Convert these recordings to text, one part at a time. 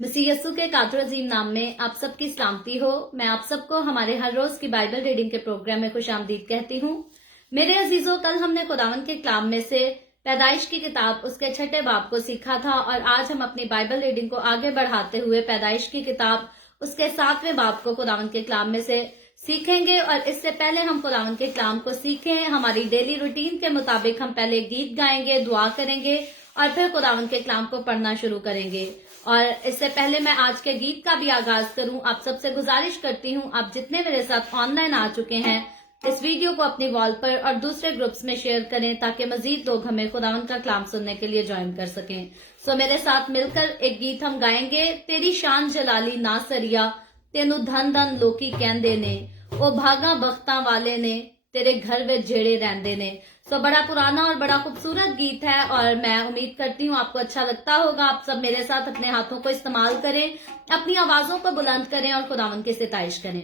मसीह यस्सु के कादर अजीम नाम में आप सबकी सलामती हो। मैं आप सबको हमारे हर रोज की बाइबल रीडिंग के प्रोग्राम में खुशामदीद कहती हूँ। मेरे अजीजों, कल हमने खुदावन के कलाम में से पैदाइश की किताब उसके 6 बाब को सीखा था और आज हम अपनी बाइबल रीडिंग को आगे बढ़ाते हुए पैदाइश की किताब उसके 7वें बाब को खुदावन के कलाम में से सीखेंगे। और इससे पहले हम खुदावन के कलाम को सीखें, हमारी डेली रूटीन के मुताबिक हम पहले गीत गाएंगे, दुआ करेंगे और फिर खुदावन के कलाम को पढ़ना शुरू करेंगे। और इससे पहले मैं आज के गीत का भी आगाज करूं, आप सबसे गुजारिश करती हूं, आप जितने मेरे साथ ऑनलाइन आ चुके हैं इस वीडियो को अपनी वॉल पर और दूसरे ग्रुप्स में शेयर करें ताकि मजीद लोग हमें खुदावन का कलाम सुनने के लिए ज्वाइन कर सकें। सो मेरे साथ मिलकर एक गीत हम गाएंगे। तेरी शान जलाली ना सरिया, तेनू धन धन लोकी कहंदे ने, ओ भागा बख्तां वाले ने, तेरे घर में जेड़े रहंदे ने। सो बड़ा पुराना और बड़ा खूबसूरत गीत है और मैं उम्मीद करती हूँ आपको अच्छा लगता होगा। आप सब मेरे साथ अपने हाथों को इस्तेमाल करें, अपनी आवाजों को बुलंद करें और खुदावन की सिताइश करें।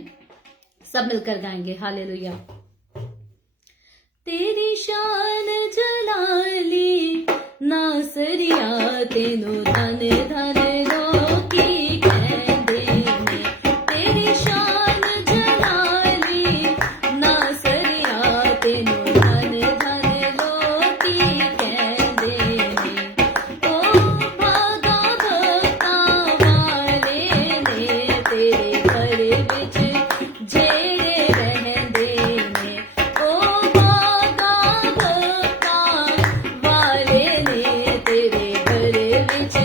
सब मिलकर गाएंगे हालेलुया। तेरी शान जलाली नासरिया, तेनू धन धन लोकी कहंदे ने, तेरी शान जलाली नासरिया, तेनू धन धन लोकी कहंदे ने, ओ भागा भक्तां वाले ने, तेरे घर विच जेड़े रहंदे ने, ओ भागा भक्तां वाले ने, तेरे घर विच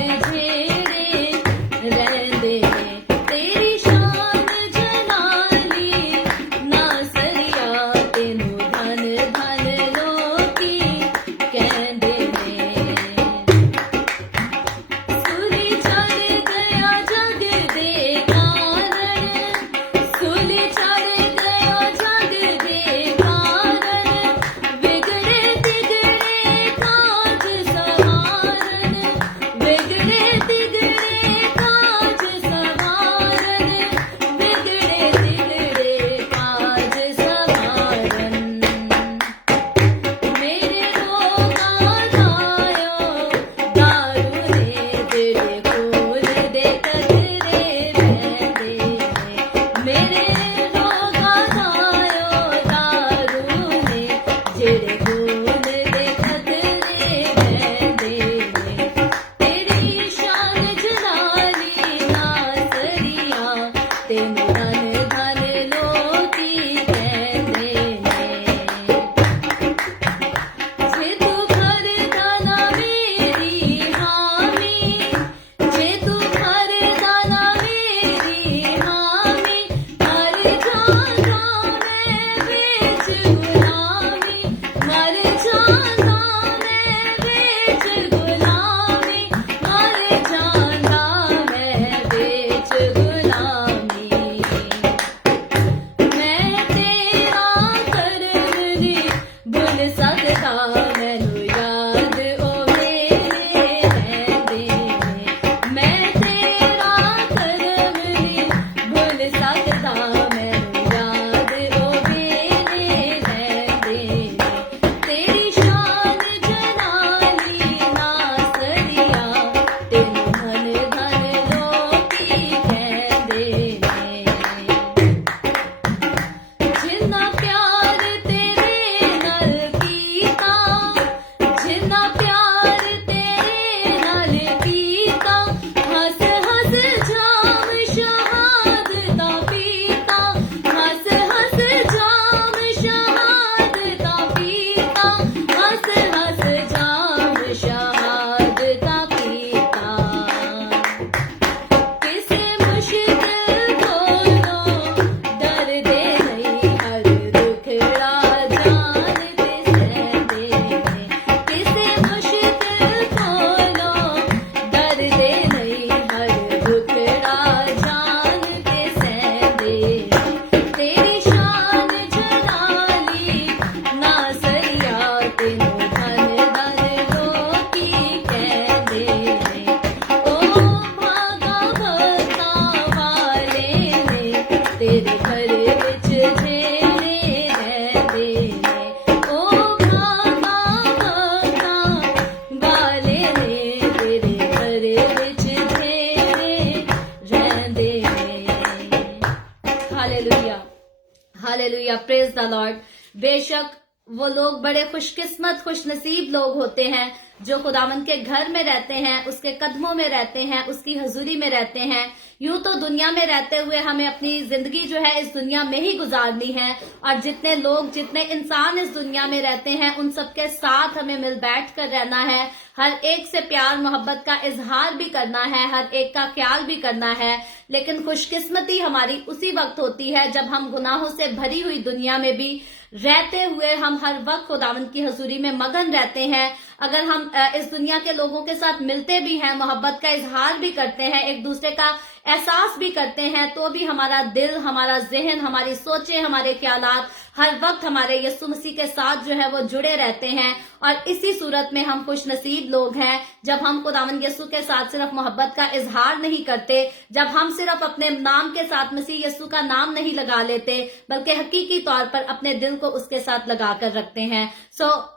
हालेलुया, प्रेज द लॉर्ड। बेशक वो लोग बड़े खुशकिस्मत खुश नसीब लोग होते हैं जो खुदावंद के घर में रहते हैं, उसके कदमों में रहते हैं, उसकी हजूरी में रहते हैं। यूं तो दुनिया में रहते हुए हमें अपनी जिंदगी जो है इस दुनिया में ही गुजारनी है, और जितने लोग जितने इंसान इस दुनिया में रहते हैं उन सबके साथ हमें मिल बैठ कर रहना है, हर एक से प्यार मोहब्बत का इजहार भी करना है, हर एक का ख्याल भी करना है। लेकिन खुशकिस्मती हमारी उसी वक्त होती है जब हम गुनाहों से भरी हुई दुनिया में भी रहते हुए हम हर वक्त खुदावंद की हजूरी में मगन रहते हैं। अगर हम इस दुनिया के लोगों के साथ मिलते भी हैं, मोहब्बत का इजहार भी करते हैं, एक दूसरे का एहसास भी करते हैं, तो भी हमारा दिल, हमारा जहन, हमारी सोचें, हमारे ख्यालात हर वक्त हमारे यीशु मसीह के साथ जो है वो जुड़े रहते हैं। और इसी सूरत में हम खुश नसीब लोग हैं जब हम खुदावंद यीशु के साथ सिर्फ मोहब्बत का इजहार नहीं करते, जब हम सिर्फ अपने नाम के साथ मसीह यीशु का नाम नहीं लगा लेते, बल्कि हकीकी तौर पर अपने दिल को उसके साथ लगा कर रखते हैं।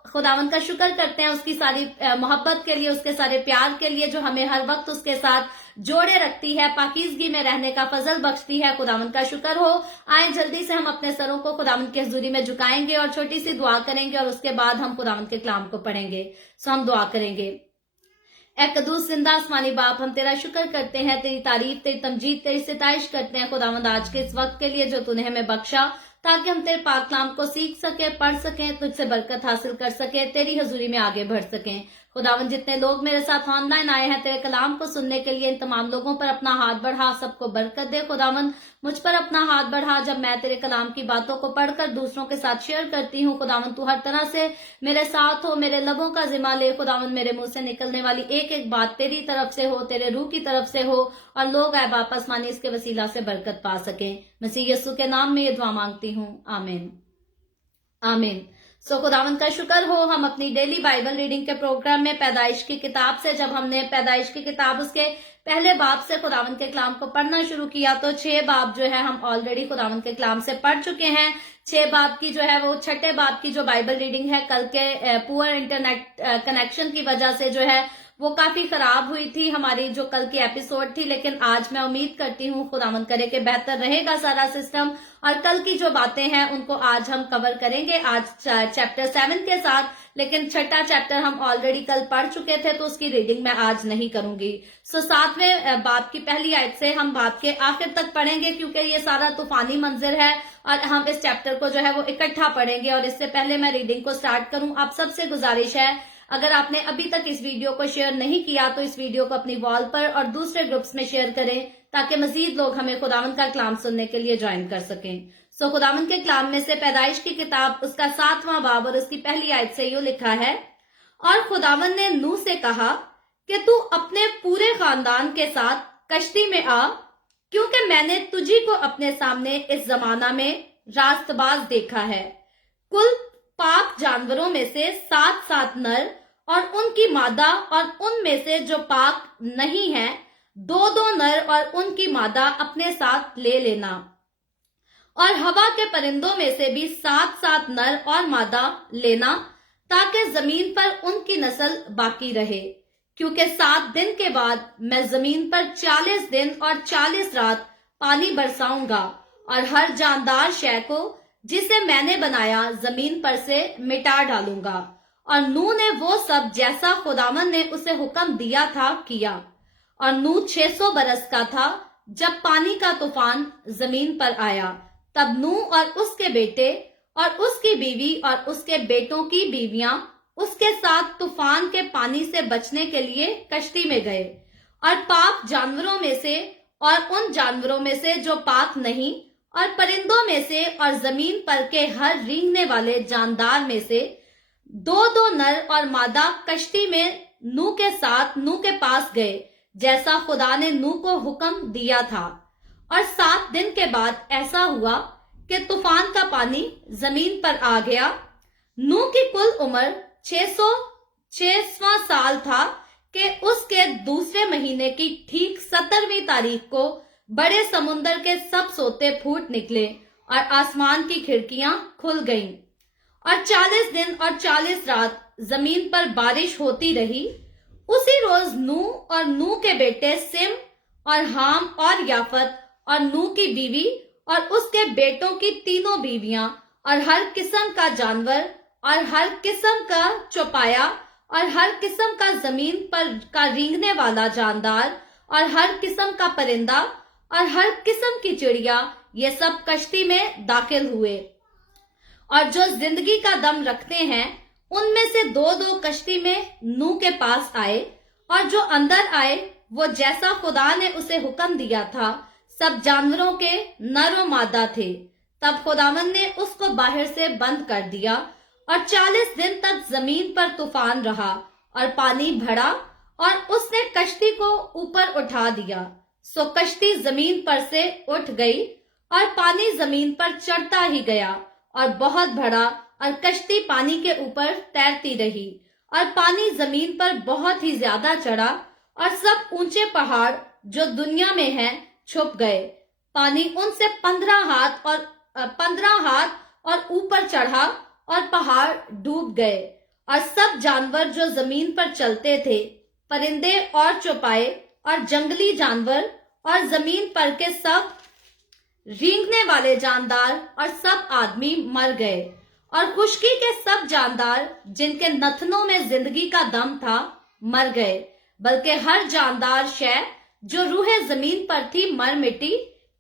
खुदावंद का शुक्र करते हैं उसकी सारी मोहब्बत के लिए, उसके सारे प्यार के लिए जो हमें हर वक्त उसके साथ जोड़े रखती है, पाकीज़गी में रहने का फजल बख्शती है। खुदावंद का शुक्र हो। आए जल्दी से हम अपने सरों को खुदावंद की हजूरी में झुकाएंगे और छोटी सी दुआ करेंगे, और उसके बाद हम खुदावंद के कलाम को पढ़ेंगे। हम दुआ करेंगे। ए कदूस जिंदा आसमानी बाप, हम तेरा शुक्र करते हैं, तेरी तारीफ, तेरी तमजीद, तेरी सिताइश करते हैं खुदावंद आज के इस वक्त के लिए जो तूने हमें बख्शा, ताकि हम तेरे पाक कलाम को सीख सके, पढ़ सकें, तुझसे बरकत हासिल कर सके, तेरी हजूरी में आगे बढ़ सकें। खुदावंद जितने लोग मेरे साथ ऑनलाइन आए हैं तेरे कलाम को सुनने के लिए, इन तमाम लोगों पर अपना हाथ बढ़ा, सबको बरकत दे। खुदावंद मुझ पर अपना हाथ बढ़ा जब मैं तेरे कलाम की बातों को पढ़कर दूसरों के साथ शेयर करती हूँ। खुदावंद तू हर तरह से मेरे साथ हो, मेरे लबों का जिम्मा ले। खुदावंद मेरे मुंह से निकलने वाली एक एक बात तेरी तरफ से हो, तेरे रूह की तरफ से हो, और लोग ऐ बाप आसमानी इसके वसीला से बरकत पा सकें। मसीह यीशु के नाम में ये दुआ मांगती हूँ, आमीन आमीन। खुदावंद का शुक्र हो, हम अपनी डेली बाइबल रीडिंग के प्रोग्राम में पैदाइश की किताब से, जब हमने पैदाइश की किताब उसके पहले बाब से खुदावंद के कलाम को पढ़ना शुरू किया, तो 6 बाब जो है हम ऑलरेडी खुदावंद के कलाम से पढ़ चुके हैं। 6 बाब की जो है वो छठे बाब की जो बाइबल रीडिंग है, कल के पुअर इंटरनेट कनेक्शन की वजह से जो है वो काफी खराब हुई थी हमारी जो कल की एपिसोड थी, लेकिन आज मैं उम्मीद करती हूँ खुदावंद करे कि बेहतर रहेगा सारा सिस्टम, और कल की जो बातें हैं उनको आज हम कवर करेंगे, आज चैप्टर 7 के साथ। लेकिन छठा चैप्टर हम ऑलरेडी कल पढ़ चुके थे, तो उसकी रीडिंग मैं आज नहीं करूंगी। 7वें बाब की पहली आयत से हम बाब के आखिर तक पढ़ेंगे, क्योंकि ये सारा तूफानी मंजर है और हम इस चैप्टर को जो है वो इकट्ठा पढ़ेंगे। और इससे पहले मैं रीडिंग को स्टार्ट करूं, आप सबसे गुजारिश है, अगर आपने अभी तक इस वीडियो को शेयर नहीं किया तो इस वीडियो को अपनी वॉल पर और दूसरे ग्रुप्स में शेयर करें, ताकि मजीद लोग हमें खुदावंद का कलाम सुनने के लिए ज्वाइन कर सकें। खुदावंद के कलाम में से पैदाइश की किताब उसका 7वां बाब और उसकी पहली आयत से यूं लिखा है, और खुदावंद ने नूह से कहा कि तू अपने पूरे खानदान के साथ कश्ती में आ, क्योंकि मैंने तुझी को अपने सामने इस जमाना में रास्तबाज देखा है। कुल पाक जानवरों में से 7 नर और उनकी मादा, और उनमें से जो पाक नहीं है 2 नर और उनकी मादा अपने साथ ले लेना, और हवा के परिंदों में से भी 7 नर और मादा लेना, ताकि जमीन पर उनकी नस्ल बाकी रहे। क्योंकि 7 दिन के बाद मैं जमीन पर 40 दिन और 40 रात पानी बरसाऊंगा, और हर जानदार शय को जिसे मैंने बनाया जमीन पर से मिटा डालूंगा। और नूह ने वो सब जैसा खुदावंद ने उसे हुक्म दिया था किया। और नूह 600 बरस का था जब पानी का तूफान जमीन पर आया। तब नूह और उसके बेटे और उसकी बीवी और उसके बेटों की बीवियां उसके साथ तूफान के पानी से बचने के लिए कश्ती में गए, और पाक जानवरों में से और उन जानवरों में से जो पाक नहीं, और परिंदों में से और जमीन पर के हर रेंगने वाले जानदार में से 2 नर और मादा कश्ती में नूह के साथ नूह के पास गए, जैसा खुदा ने नूह को हुक्म दिया था। और 7 दिन के बाद ऐसा हुआ कि तूफान का पानी जमीन पर आ गया। नूह की कुल उम्र 606वां साल था कि उसके दूसरे महीने की ठीक 17वीं तारीख को बड़े समुन्दर के सब सोते फूट निकले और आसमान की खिड़कियां खुल गईं, और 40 दिन और 40 रात जमीन पर बारिश होती रही। उसी रोज नूह और नूह के बेटे सिम और हाम और याफत और नूह की बीवी और उसके बेटों की तीनों बीवियां और हर किस्म का जानवर और हर किस्म का चौपाया और हर किस्म का जमीन पर का रेंगने वाला जानदार और हर किस्म का परिंदा और हर किस्म की चिड़िया, ये सब कश्ती में दाखिल हुए। और जो जिंदगी का दम रखते हैं उनमें से दो दो कश्ती में नूह के पास आए, और जो अंदर आए वो जैसा खुदा ने उसे हुक्म दिया था सब जानवरों के नर और मादा थे। तब खुदावन ने उसको बाहर से बंद कर दिया और 40 दिन तक जमीन पर तूफान रहा और पानी भरा, और उसने कश्ती को ऊपर उठा दिया। सो कश्ती जमीन पर से उठ गई और पानी जमीन पर चढ़ता ही गया और बहुत भरा, और कश्ती पानी के ऊपर तैरती रही, और पानी जमीन पर बहुत ही ज्यादा चढ़ा और सब ऊंचे पहाड़ जो दुनिया में हैं छुप गए। पानी उनसे 15 हाथ और ऊपर चढ़ा और पहाड़ डूब गए, और सब जानवर जो जमीन पर चलते थे, परिंदे और चौपाए और जंगली जानवर और जमीन पर के सब रेंगने वाले जानदार और सब आदमी मर गए, और खुशकी के सब जानदार जिनके नथनों में जिंदगी का दम था मर गए, बल्कि हर जानदार शय जो रूहे जमीन पर थी मर मिटी।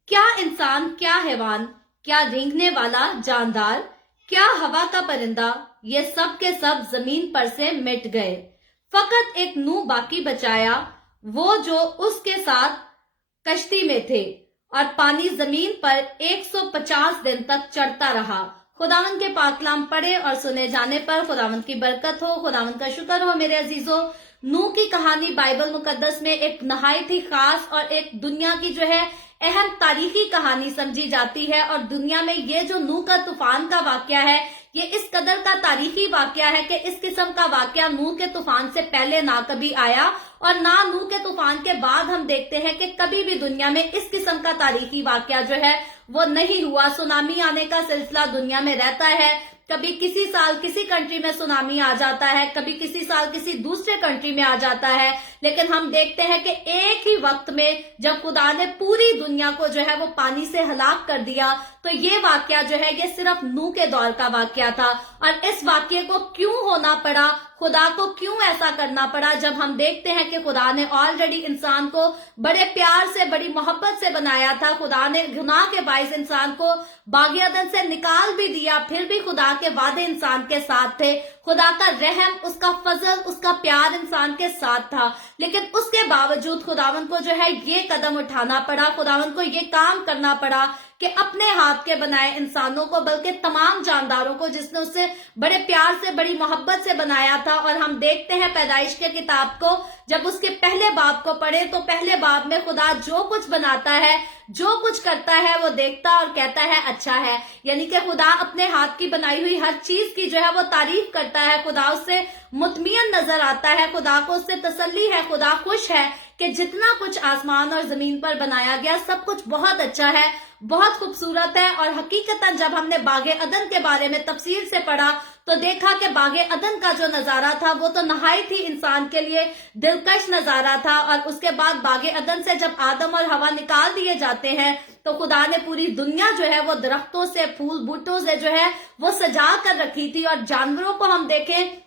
क्या इंसान, क्या हैवान, क्या रेंगने वाला जानदार, क्या हवा का परिंदा, ये सब के सब जमीन पर से मिट गए। फकत एक नूह बाकी बचाया, वो जो उसके साथ कश्ती में थे, और पानी जमीन पर 150 दिन तक चढ़ता रहा। खुदावन के पाक कलाम पढ़े और सुने जाने पर खुदावन की बरकत हो, खुदावन का शुक्र हो। मेरे अजीजों, नूह की कहानी बाइबल मुकद्दस में एक नहायत ही खास और एक दुनिया की जो है अहम तारीखी कहानी समझी जाती है, और दुनिया में ये जो नूह का तूफान का वाकया है, ये इस कदर का तारीखी वाकया है कि इस किस्म का वाकया नूह के तूफान से पहले ना कभी आया, और ना नूह के तूफान के बाद हम देखते हैं कि कभी भी दुनिया में इस किस्म का तारीखी वाकया जो है वो नहीं हुआ। सुनामी आने का सिलसिला दुनिया में रहता है, कभी किसी साल किसी कंट्री में सुनामी आ जाता है, कभी किसी साल किसी दूसरे कंट्री में आ जाता है, लेकिन हम देखते हैं कि एक ही वक्त में जब खुदा ने पूरी दुनिया को जो है वो पानी से हलाक कर दिया, तो ये वाकया जो है ये सिर्फ नूह के दौर का वाकया था। और इस वाकये को क्यों होना पड़ा, खुदा को क्यों ऐसा करना पड़ा, जब हम देखते हैं कि खुदा ने ऑलरेडी इंसान को बड़े प्यार से, बड़ी मोहब्बत से बनाया था। खुदा ने गुनाह के बाइस इंसान को बाग़े अदन से निकाल भी दिया, फिर भी खुदा के वादे इंसान के साथ थे। खुदा का रहम, उसका फजल, उसका प्यार इंसान के साथ था, लेकिन उसके बावजूद खुदावन को जो है ये कदम उठाना पड़ा, खुदावन को ये काम करना पड़ा कि अपने हाथ के बनाए इंसानों को, बल्कि तमाम जानदारों को जिसने उससे बड़े प्यार से, बड़ी मोहब्बत से बनाया था। और हम देखते हैं पैदाइश के किताब को, जब उसके पहले बाब को पढ़े तो पहले बाब में खुदा जो कुछ बनाता है, जो कुछ करता है, वो देखता और कहता है अच्छा है। यानी कि खुदा अपने हाथ की बनाई हुई हर चीज की जो है वो तारीफ करता है, खुदा उससे मुतमियन नजर आता है, खुदा को उससे तसल्ली है, खुदा खुश है कि जितना कुछ आसमान और जमीन पर बनाया गया सब कुछ बहुत अच्छा है, बहुत खूबसूरत है। और हकीकतन जब हमने बागे अदन के बारे में तफसील से पढ़ा तो देखा कि बागे अदन का जो नजारा था वो तो नहायत ही इंसान के लिए दिलकश नजारा था। और उसके बाद बागे अदन से जब आदम और हवा निकाल दिए जाते हैं तो खुदा ने पूरी दुनिया जो है वो दरख्तों से, फूल बूटों से जो है वो सजा कर रखी थी। और जानवरों को हम देखें,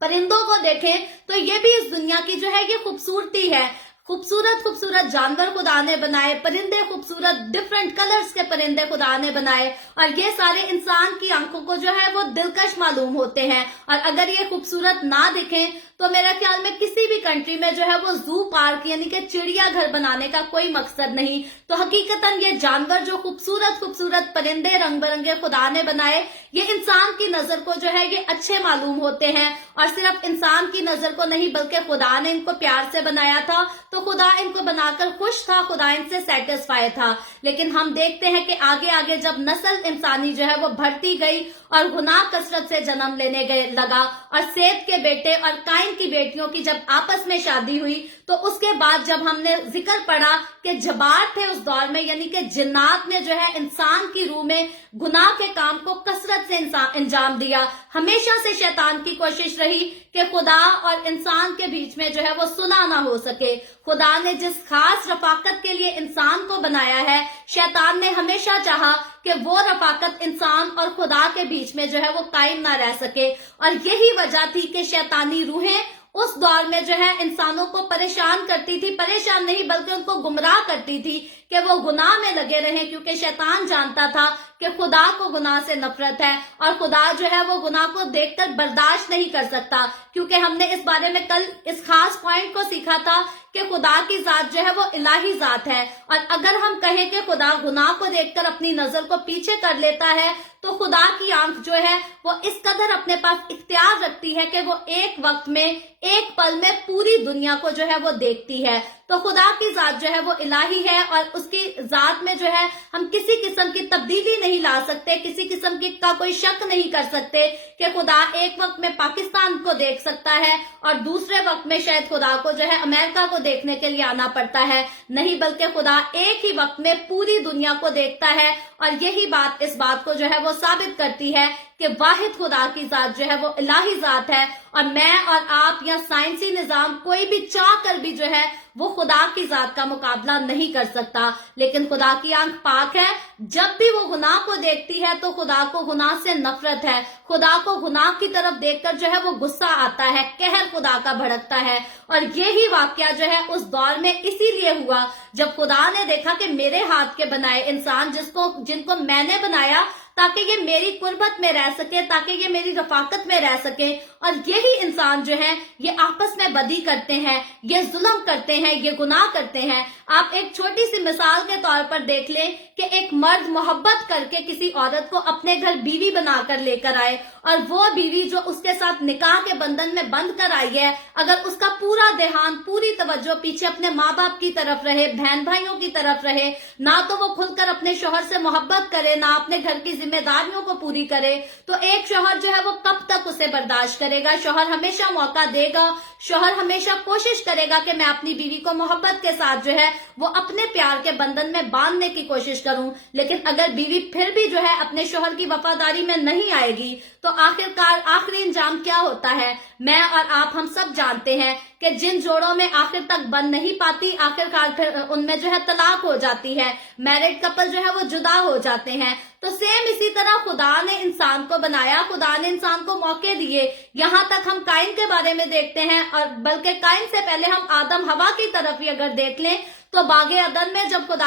परिंदों को देखें, तो ये भी इस दुनिया की जो है ये खूबसूरती है। खूबसूरत खूबसूरत जानवर खुदा ने बनाए, परिंदे खूबसूरत, डिफरेंट कलर्स के परिंदे खुदा ने बनाए, और ये सारे इंसान की आंखों को जो है वो दिलकश मालूम होते हैं। और अगर ये खूबसूरत ना दिखें तो मेरा ख्याल में किसी भी कंट्री में जो है वो जू पार्क यानी कि चिड़िया घर बनाने का कोई मकसद नहीं। तो हकीकतन ये जानवर जो खूबसूरत खूबसूरत परिंदे रंग बिरंगे खुदा ने बनाए, ये इंसान की नजर को जो है ये अच्छे मालूम होते हैं। और सिर्फ इंसान की नजर को नहीं बल्कि खुदा ने इनको प्यार से बनाया था, तो खुदा इनको बनाकर खुश था, खुदा इनसे सेटिस्फाई था। लेकिन हम देखते हैं कि आगे आगे जब नस्ल इंसानी जो है वो बढ़ती गई और गुनाह कसरत से जन्म लेने लगा, और सेत के बेटे और काइन की बेटियों की जब आपस में शादी हुई तो उसके बाद जब हमने जिक्र पढ़ा कि जबात थे उस दौर में, यानी कि जिन्नात ने जो है इंसान की रूह में गुनाह के काम को कसरत से अंजाम दिया। हमेशा से शैतान की कोशिश रही कि खुदा और इंसान के बीच में जो है वो सुलह ना हो सके। खुदा ने जिस खास रफाकत के लिए इंसान को बनाया है, शैतान ने हमेशा चाहा कि वो रफाकत इंसान और खुदा के बीच में जो है वो कायम ना रह सके। और यही वजह थी कि शैतानी रूहें उस दौर में जो है इंसानों को परेशान करती थी, परेशान नहीं बल्कि उनको गुमराह करती थी कि वो गुनाह में लगे रहें, क्योंकि शैतान जानता था कि खुदा को गुनाह से नफरत है और खुदा जो है वो गुनाह को देखकर बर्दाश्त नहीं कर सकता। क्योंकि हमने इस बारे में कल इस खास पॉइंट को सीखा था कि खुदा की जात जो है वो इलाही जात है, और अगर हम कहें कि खुदा गुनाह को देखकर अपनी नजर को पीछे कर लेता है तो खुदा की आंख जो है वो इस कदर अपने पास इख्तियार रखती है कि वो एक वक्त में, एक पल में पूरी दुनिया को जो है वो देखती है। तो खुदा की जात जो है वो इलाही है और उसकी जात में जो है हम किसी किस्म की तब्दीली नहीं ला सकते, किसी किस्म की का कोई शक नहीं कर सकते कि खुदा एक वक्त में पाकिस्तान को देख सकता है और दूसरे वक्त में शायद खुदा को जो है अमेरिका को देखने के लिए आना पड़ता है। नहीं, बल्कि खुदा एक ही वक्त में पूरी दुनिया को देखता है। और यही बात इस बात को जो है वो साबित करती है कि वाहिद खुदा की जात जो है वो इलाही जात है, और मैं और आप या साइंसी निजाम कोई भी चाह कर भी जो है वो खुदा की जात का मुकाबला नहीं कर सकता। लेकिन खुदा की आंख पाक है, जब भी वो गुनाह को देखती है तो खुदा को गुनाह से नफरत है, खुदा को गुनाह की तरफ देखकर जो है वो गुस्सा आता है, कहर खुदा का भड़कता है। और यही वाकया जो है उस दौर में इसीलिए हुआ जब खुदा ने देखा कि मेरे हाथ के बनाए इंसान जिनको मैंने बनाया ताकि ये मेरी कुर्बत में रह सके, ताकि ये मेरी रफाकत में रह सके, और यही इंसान जो है ये आपस में बदी करते हैं, ये जुल्म करते हैं, ये गुनाह करते हैं। आप एक छोटी सी मिसाल के तौर पर देख लें कि एक मर्द मोहब्बत करके किसी औरत को अपने घर बीवी बनाकर लेकर आए, और वो बीवी जो उसके साथ निकाह के बंधन में बंध कर आई है, अगर उसका पूरा ध्यान, पूरी तवज्जो पीछे अपने माँ बाप की तरफ रहे, बहन भाइयों की तरफ रहे, ना तो वो खुलकर अपने शौहर से मोहब्बत करे, ना अपने घर की जिम्मेदारियों को पूरी करे, तो एक शौहर जो है वो कब तक उसे बर्दाश्त करेगा। शौहर हमेशा मौका देगा, शौहर हमेशा कोशिश करेगा कि मैं अपनी बीवी को मोहब्बत के साथ जो है वो अपने प्यार के बंधन में बांधने की कोशिश करूं। लेकिन अगर बीवी फिर भी जो है अपने शौहर की वफादारी में नहीं आएगी तो आखिरकार आखिरी अंजाम क्या होता है, मैं और आप हम सब जानते हैं कि जिन जोड़ों में आखिर तक बन नहीं पाती, आखिरकार फिर उनमें जो है तलाक हो जाती है, मैरिड कपल जो है वो जुदा हो जाते हैं। तो सेम इसी तरह खुदा ने इंसान को बनाया, खुदा ने इंसान को मौके दिए। यहाँ तक हम काइन के बारे में देखते हैं, और बल्कि काइन से पहले हम आदम हवा की तरफ ही अगर देख लें तो बागे अदन में जब खुदा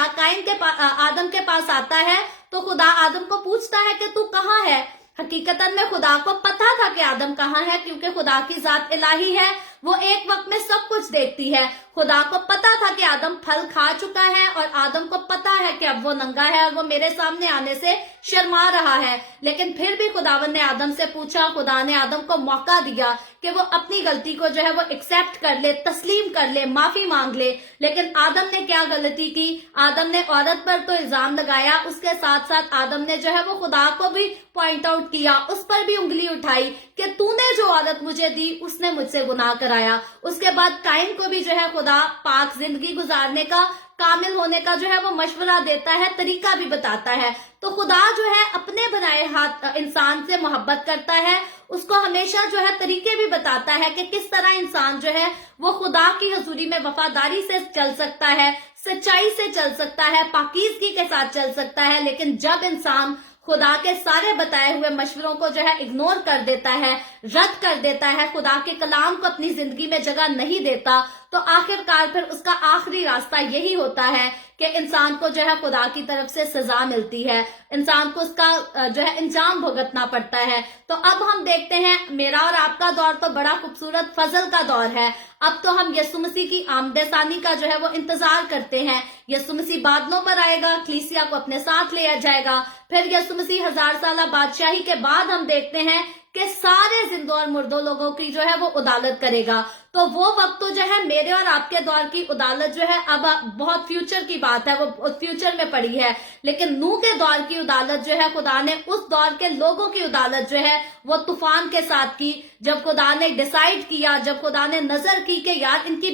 आदम के पास आता है तो खुदा आदम को पूछता है कि तू कहाँ है। हकीकतन में खुदा को पता था कि आदम कहाँ है, क्योंकि खुदा की जात इलाही है, वो एक वक्त में सब कुछ देखती है। खुदा को पता था कि आदम फल खा चुका है और आदम को पता है कि अब वो नंगा है और वो मेरे सामने आने से शर्मा रहा है। लेकिन फिर भी खुदावन ने आदम से पूछा, खुदा ने आदम को मौका दिया कि वो अपनी गलती को जो है वो एक्सेप्ट कर ले, तस्लीम कर ले, माफी मांग ले। लेकिन आदम ने क्या गलती की, आदम ने औरत पर तो इल्जाम लगाया, उसके साथ साथ आदम ने जो है वो खुदा को भी पॉइंट आउट किया, उस पर भी उंगली उठाई कि तूने जो औरत मुझे दी उसने मुझसे गुनाह कराया। उसके बाद काइन को भी जो है खुदा पाक जिंदगी गुजारने का, कामिल होने का जो है वो मशवरा देता है, तरीका भी बताता है। तो खुदा जो है अपने बनाए हाथ इंसान से मोहब्बत करता है, उसको हमेशा जो है तरीके भी बताता है कि किस तरह इंसान जो है वो खुदा की हजूरी में वफादारी से चल सकता है, सच्चाई से चल सकता है, पाकीज़गी के साथ चल सकता है। लेकिन जब इंसान खुदा के सारे बताए हुए मशवरों को जो है इग्नोर कर देता है, रद्द कर देता है, खुदा के कलाम को अपनी जिंदगी में जगह नहीं देता, तो आखिरकार फिर उसका आखिरी रास्ता यही होता है कि इंसान को जो है खुदा की तरफ से सजा मिलती है, इंसान को उसका जो है अंजाम भुगतना पड़ता है। तो अब हम देखते हैं मेरा और आपका दौर तो बड़ा खूबसूरत फजल का दौर है। अब तो हम यीशु मसीह की आमदसानी का जो है वो इंतजार करते हैं। यीशु मसीह बादलों पर आएगा, कलीसिया को अपने साथ ले जाएगा, फिर यीशु मसीह 1000 साल बादशाही के बाद हम देखते हैं कि सारे जिंदों और मुर्दों लोगों की जो है वो उदालत करेगा। तो वो वक्त तो जो है मेरे और आपके दौर की उदालत जो है अब बहुत फ्यूचर की बात है, वो फ्यूचर में पड़ी है। लेकिन नूह के दौर की उदालत जो है खुदा ने उस दौर के लोगों की उदालत जो है वो तूफान के साथ की। जब खुदा ने डिसाइड किया, जब खुदा ने नजर की कि यार इनकी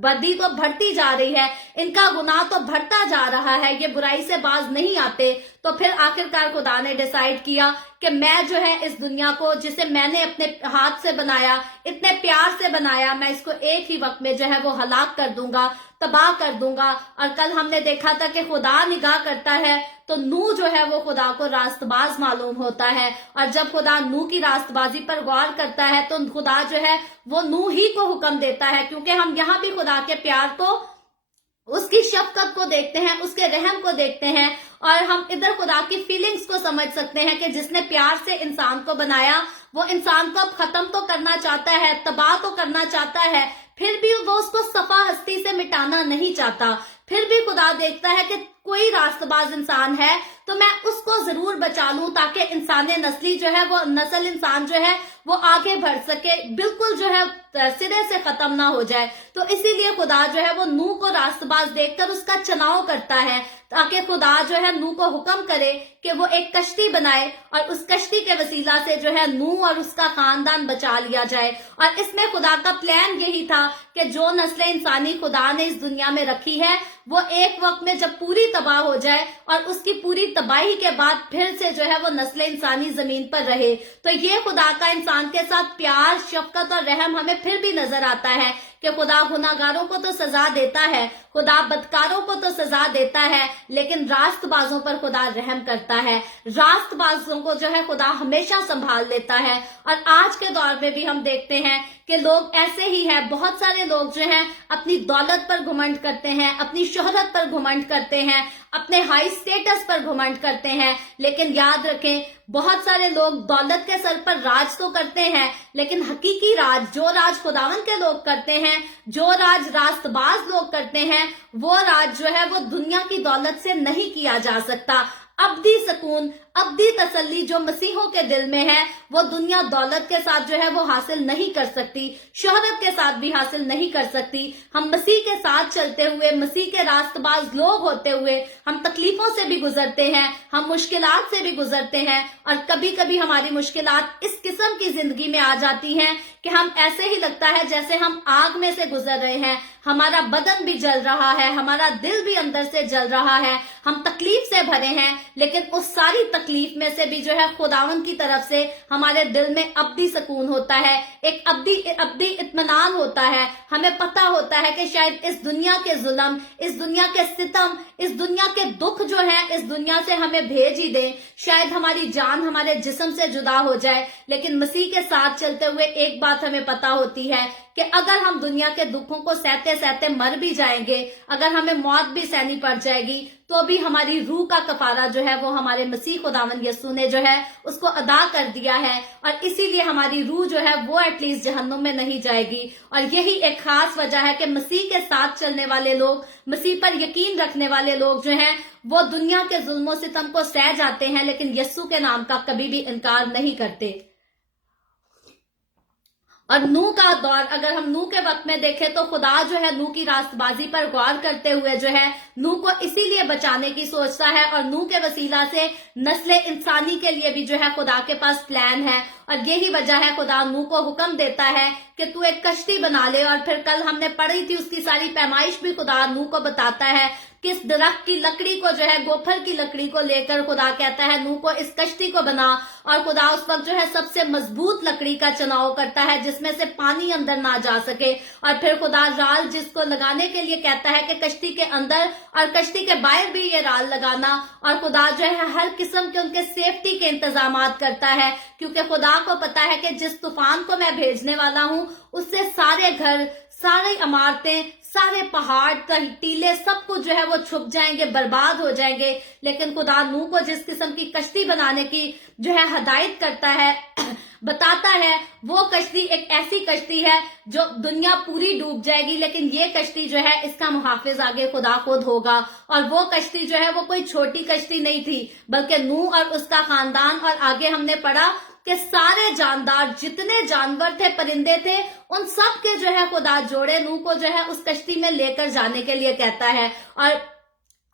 बदी तो बढ़ती जा रही है, इनका गुनाह तो बढ़ता जा रहा है, ये बुराई से बाज नहीं आते, तो फिर आखिरकार खुदा ने डिसाइड किया कि मैं जो है इस दुनिया को, जिसे मैंने अपने हाथ से बनाया, इतने प्यार से बनाया, मैं इसको एक ही वक्त में जो है वो हलाक कर दूंगा, तबाह कर दूंगा। और कल हमने देखा था कि खुदा निगाह करता है तो नूह जो है वो खुदा को रास्तबाज मालूम होता है, और जब खुदा नूह की रास्तबाजी पर गौर करता है तो खुदा जो है वो नूह ही को हुक्म देता है, क्योंकि हम यहाँ भी खुदा के प्यार को, उसकी शफकत को देखते हैं, उसके रहम को देखते हैं, और हम इधर खुदा की फीलिंग्स को समझ सकते हैं कि जिसने प्यार से इंसान को बनाया वो इंसान को अब खत्म तो करना चाहता है, तबाह तो करना चाहता है, फिर भी वो उसको सफा हस्ती से मिटाना नहीं चाहता। फिर भी खुदा देखता है कि कोई रास्तबाज इंसान है तो मैं उसको जरूर बचा लूं, ताकि इंसान नस्ली जो है वो नस्ल इंसान जो है वो आगे बढ़ सके, बिल्कुल जो है सिरे से खत्म ना हो जाए। तो इसीलिए खुदा जो है वो नूह को रास्तबाज देखकर उसका चुनाव करता है, ताकि खुदा जो है नूह को हुक्म करे कि वो एक कश्ती बनाए और उस कश्ती के वसीला से जो है नूह और उसका खानदान बचा लिया जाए। और इसमें खुदा का प्लान यही था कि जो नस्ल इंसानी खुदा ने इस दुनिया में रखी है वो एक वक्त में जब पूरी तबाह हो जाए और उसकी पूरी तबाही के बाद फिर से जो है वो नस्ल इंसानी जमीन पर रहे। तो ये खुदा का इंसान के साथ प्यार, शफकत और रहम हमें फिर भी नजर आता है कि खुदा गुनाहगारों को तो सजा देता है, खुदा बदकारों को तो सजा देता है, लेकिन रास्तबाजों पर खुदा रहम करता है, रास्तबाजों को जो है खुदा हमेशा संभाल लेता है। और आज के दौर में भी हम देखते हैं कि लोग ऐसे ही हैं, बहुत सारे लोग जो हैं अपनी दौलत पर घुमंड करते हैं, अपनी शोहरत पर घुमंड करते हैं, अपने हाई स्टेटस पर घुमंड करते हैं। लेकिन याद रखें, बहुत सारे लोग दौलत के सर पर राज तो करते हैं, लेकिन हकीकी राज, जो राज खुदावन के लोग करते हैं, जो राज रास्तबाज लोग करते हैं, वो राज जो है वो दुनिया की दौलत से नहीं किया जा सकता। अब्दी सुकून, अब्दी तसल्ली जो मसीहों के दिल में है वो दुनिया दौलत के साथ जो है वो हासिल नहीं कर सकती, शोहरत के साथ भी हासिल नहीं कर सकती। हम मसीह के साथ चलते हुए, मसीह के रास्तबाज लोग होते हुए हम तकलीफों से भी गुजरते हैं, हम मुश्किलात से भी गुजरते हैं, और कभी कभी हमारी मुश्किलात इस किस्म की जिंदगी में आ जाती हैं कि हम ऐसे ही लगता है जैसे हम आग में से गुजर रहे हैं, हमारा बदन भी जल रहा है, हमारा दिल भी अंदर से जल रहा है, हम तकलीफ से भरे हैं। लेकिन उस सारी तकलीफ में से भी जो है खुदावन की तरफ से हमारे दिल में अब्दी सुकून होता है, एक अब्दी इत्मीनान होता है। हमें पता होता है कि शायद इस दुनिया के जुल्म, इस दुनिया के सितम, इस दुनिया के दुख जो है इस दुनिया से हमें भेज ही दें, शायद हमारी जान हमारे जिस्म से जुदा हो जाए, लेकिन मसीह के साथ चलते हुए एक बात हमें पता होती है कि अगर हम दुनिया के दुखों को सहते सहते मर भी जाएंगे, अगर हमें मौत भी सहनी पड़ जाएगी, तो भी हमारी रूह का कफारा जो है वो हमारे मसीह खुदावन यीशु ने जो है उसको अदा कर दिया है, और इसीलिए हमारी रूह जो है वो एटलीस्ट जहन्नुम में नहीं जाएगी। और यही एक खास वजह है कि मसीह के साथ चलने वाले लोग, मसीह पर यकीन रखने वाले लोग जो हैं वो दुनिया के जुल्मों सितम को सह जाते हैं, लेकिन यीशु के नाम का कभी भी इनकार नहीं करते। और नूह का दौर, अगर हम नूह के वक्त में देखें तो खुदा जो है नूह की रास्तबाजी पर गौर करते हुए जो है नूह को इसीलिए बचाने की सोचता है, और नूह के वसीला से नस्ल इंसानी के लिए भी जो है खुदा के पास प्लान है। और यही वजह है खुदा नूह को हुक्म देता है कि तू एक कश्ती बना ले। और फिर कल हमने पढ़ी थी उसकी सारी पैमाइश भी खुदा नूह को बताता है, किस दरख्त की लकड़ी को जो है, गोफर की लकड़ी को लेकर खुदा कहता है नूह को इस कश्ती को बना। और खुदा उस वक्त जो है सबसे मजबूत लकड़ी का चुनाव करता है जिसमें से पानी अंदर ना जा सके। और फिर खुदा राल जिसको लगाने के लिए कहता है कि कश्ती के अंदर और कश्ती के बाहर भी ये राल लगाना। और खुदा जो है हर किस्म के उनके सेफ्टी के इंतजाम करता है, क्योंकि खुदा को पता है कि जिस तूफान को मैं भेजने वाला हूँ उससे सारे घर, सारी इमारतें, सारे पहाड़, टीले, सब कुछ जो है वो छुप जाएंगे, बर्बाद हो जाएंगे। लेकिन खुदा नूह को जिस किस्म की कश्ती बनाने की जो है हदायत करता है, बताता है, वो कश्ती एक ऐसी कश्ती है जो दुनिया पूरी डूब जाएगी, लेकिन ये कश्ती जो है इसका मुहाफिज आगे खुदा खुद होगा। और वो कश्ती जो है वो कोई छोटी कश्ती नहीं थी, बल्कि नूह और उसका खानदान, और आगे हमने पढ़ा कि सारे जानदार जितने जानवर थे, परिंदे थे, उन सब के जो है खुदा जोड़े नूह को जो है उस कश्ती में लेकर जाने के लिए कहता है। और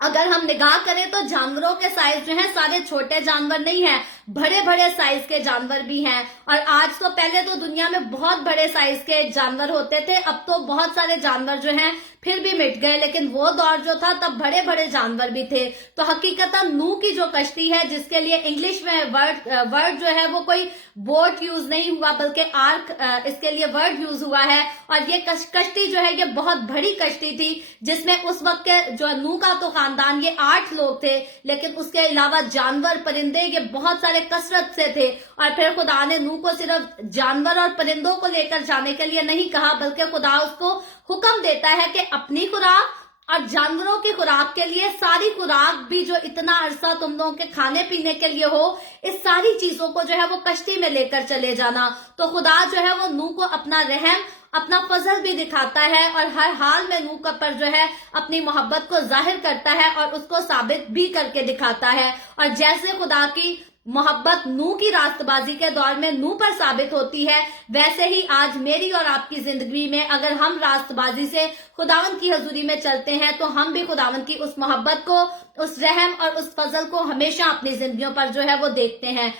अगर हम निगाह करें तो जानवरों के साइज जो है सारे छोटे जानवर नहीं है, बड़े बड़े साइज के जानवर भी हैं। और आज तो, पहले तो दुनिया में बहुत बड़े साइज के जानवर होते थे, अब तो बहुत सारे जानवर जो हैं फिर भी मिट गए, लेकिन वो दौर जो था तब बड़े बड़े जानवर भी थे। तो हकीकतन नूह की जो कश्ती है, जिसके लिए इंग्लिश में वर्ड जो है वो कोई बोट यूज नहीं हुआ बल्कि आर्क इसके लिए वर्ड यूज हुआ है। और ये कश्ती जो है ये बहुत बड़ी कश्ती थी, जिसमें उस वक्त के जो नूह का तो खानदान ये 8 लोग थे, लेकिन उसके अलावा जानवर, परिंदे ये बहुत सारे कसरत से थे। और फिर खुदा ने नूह को सिर्फ जानवर और परिंदों को लेकर जाने के लिए नहीं कहा, बल्कि खुदा उसको हुक्म देता है कि अपनी खुराक और जानवरों की खुराक के लिए सारी खुराक भी जो इतना अरसा तुम लोगों के खाने पीने के लिए हो, इस सारी चीजों को जो है वो कश्ती में लेकर चले जाना। तो खुदा जो है वो नूह को अपना रहम, अपना फजल भी दिखाता है और हर हाल में नूह पर जो है अपनी मोहब्बत को जाहिर करता है और उसको साबित भी करके दिखाता है। और जैसे खुदा की मोहब्बत नूह की रास्तबाजी के दौर में नूह पर साबित होती है, वैसे ही आज मेरी और आपकी जिंदगी में अगर हम रास्तबाजी से खुदावंद की हजूरी में चलते हैं तो हम भी खुदावंद की उस मोहब्बत को, उस रहम और उस फजल को हमेशा अपनी जिंदगियों पर जो है वो देखते हैं।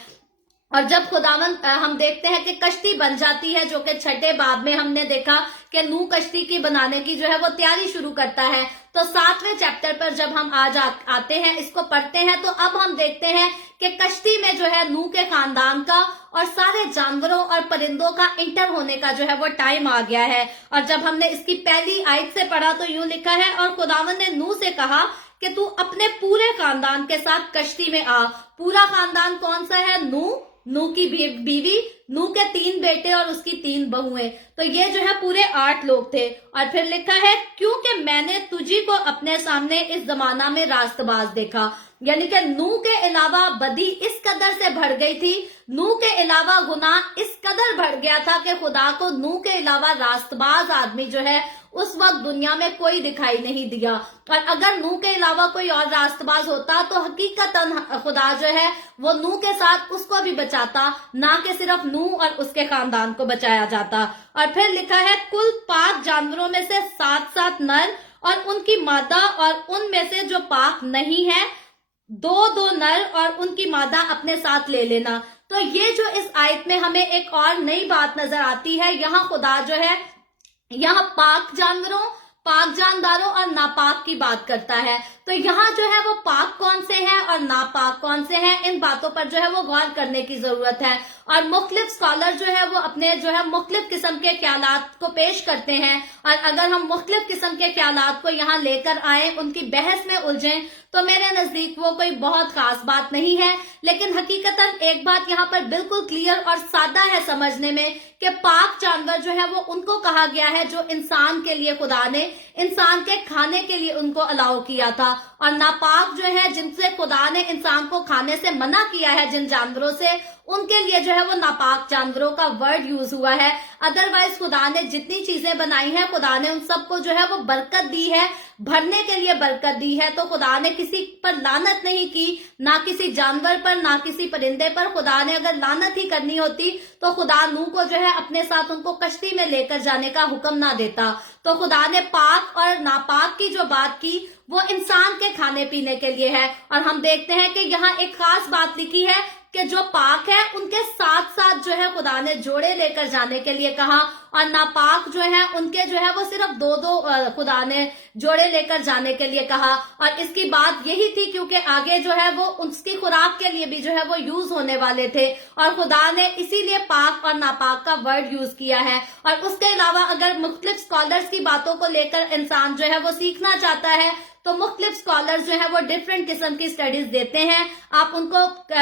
और जब खुदावंद हम देखते हैं कि कश्ती बन जाती है, जो कि 6ठे बाब में हमने देखा कि नूह कश्ती की बनाने की जो है वो तैयारी शुरू करता है। तो 7वें चैप्टर पर जब हम आज आते हैं, इसको पढ़ते हैं, तो अब हम देखते हैं कि कश्ती में जो है नूह के खानदान का और सारे जानवरों और परिंदों का इंटर होने का जो है वो टाइम आ गया है। और जब हमने इसकी पहली आयत से पढ़ा तो यूं लिखा है, और खुदावंद ने नूह से कहा कि तू अपने पूरे खानदान के साथ कश्ती में आ। पूरा खानदान कौन सा है? नूह की बीवी, नूह के 3 बेटे और उसकी 3 बहुएं। तो ये जो है पूरे 8 लोग थे। और फिर लिखा है, क्योंकि मैंने तुझी को अपने सामने इस जमाना में रास्तबाज देखा। यानी कि नूह के अलावा बदी इस कदर से बढ़ गई थी, नूह के अलावा गुनाह इस कदर बढ़ गया था कि खुदा को नूह के अलावा रास्तबाज आदमी जो है उस वक्त दुनिया में कोई दिखाई नहीं दिया। और अगर नूह के अलावा कोई और रास्तबाज होता तो हकीकतन खुदा जो है वो नूह के साथ उसको भी बचाता, ना कि सिर्फ नूह और उसके खानदान को बचाया जाता। और फिर लिखा है, कुल 5 जानवरों में से 7 नर और उनकी मादा, और उनमें से जो पाक नहीं है 2 नर और उनकी मादा अपने साथ ले लेना। तो ये जो इस आयत में हमें एक और नई बात नजर आती है, यहाँ खुदा जो है यहाँ पाक जानवरों, पाक जानदारों और नापाक की बात करता है। तो यहाँ जो है वो पाक कौन से हैं और नापाक कौन से हैं, इन बातों पर जो है वो गौर करने की जरूरत है। और मुख्तलिफ स्कॉलर जो है वो अपने जो है मुख्तलिफ किस्म के ख्यालात को पेश करते हैं। और अगर हम मुख्तलिफ किस्म के ख्यालात को यहाँ लेकर आए, उनकी बहस में उलझें, तो मेरे नजदीक वो कोई बहुत खास बात नहीं है। लेकिन हकीकतन एक बात यहाँ पर बिल्कुल क्लियर और सादा है समझने में, कि पाक जानवर जो है वो उनको कहा गया है जो इंसान के लिए खुदा ने इंसान के खाने के लिए उनको अलाउ किया था। और नापाक जो है जिनसे खुदा ने इंसान को खाने से मना किया है, जिन जानवरों से, उनके लिए जो है वो नापाक जानवरों का वर्ड यूज हुआ है। अदरवाइज खुदा ने जितनी चीजें बनाई हैं, खुदा ने उन सबको जो है वो बरकत दी है, भरने के लिए बरकत दी है। तो खुदा ने किसी पर लानत नहीं की, ना किसी जानवर पर, ना किसी परिंदे पर। खुदा ने अगर लानत ही करनी होती तो खुदा नूह को जो है अपने साथ उनको कश्ती में लेकर जाने का हुक्म ना देता। तो खुदा ने पाक और नापाक की जो बात की वो इंसान के खाने पीने के लिए है। और हम देखते हैं कि यहाँ एक खास बात लिखी है कि जो पाक है उनके साथ साथ जो है खुदा ने जोड़े लेकर जाने के लिए कहा, और नापाक जो है उनके जो है वो सिर्फ 2 खुदा ने जोड़े लेकर जाने के लिए कहा। और इसकी बात यही थी क्योंकि आगे जो है वो उसकी खुराक के लिए भी जो है वो यूज होने वाले थे, और खुदा ने इसीलिए पाक और नापाक का वर्ड यूज किया है। और उसके अलावा अगर मुख्तलिफ स्कॉलर्स की बातों को लेकर इंसान जो है वो सीखना चाहता है तो मुख्तलिफ स्कॉलर्स जो है वो डिफरेंट किस्म की स्टडीज देते हैं, आप उनको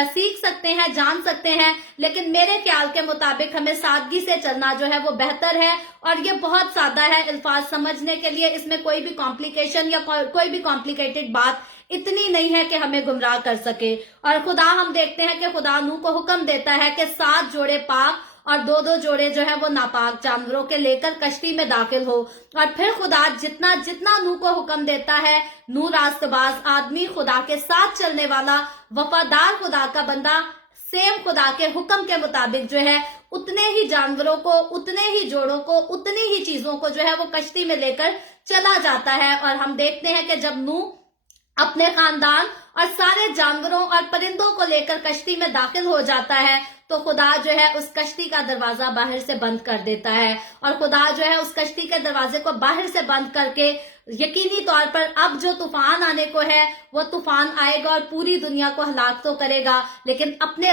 सीख सकते हैं, जान सकते हैं। लेकिन मेरे ख्याल के मुताबिक हमें सादगी से चलना जो है वो बेहतर है। और ये बहुत सादा है अल्फाज समझने के लिए, इसमें कोई भी कॉम्प्लिकेशन या कोई भी कॉम्प्लिकेटेड बात इतनी नहीं है कि हमें गुमराह कर सके। और खुदा हम देखते हैं कि खुदा नूह को हुक्म देता है कि 7 जोड़े पाक और 2 जोड़े जो है वो नापाक जानवरों के लेकर कश्ती में दाखिल हो। और फिर खुदा जितना जितना नूह को हुक्म देता है, नूह रास्तबाज आदमी, खुदा के साथ चलने वाला, वफादार खुदा का बंदा, सेम खुदा के हुक्म के मुताबिक जो है उतने ही जानवरों को, उतने ही जोड़ों को, उतनी ही चीजों को जो है वो कश्ती में लेकर चला जाता है। और हम देखते हैं कि जब नूह अपने खानदान और सारे जानवरों और परिंदों को लेकर कश्ती में दाखिल हो जाता है तो खुदा जो है उस कश्ती का दरवाजा बाहर से बंद कर देता है। और खुदा जो है उस कश्ती के दरवाजे को बाहर से बंद करके यकीनी तौर पर अब जो तूफान आने को है वो तूफान आएगा और पूरी दुनिया को हलाक तो करेगा, लेकिन अपने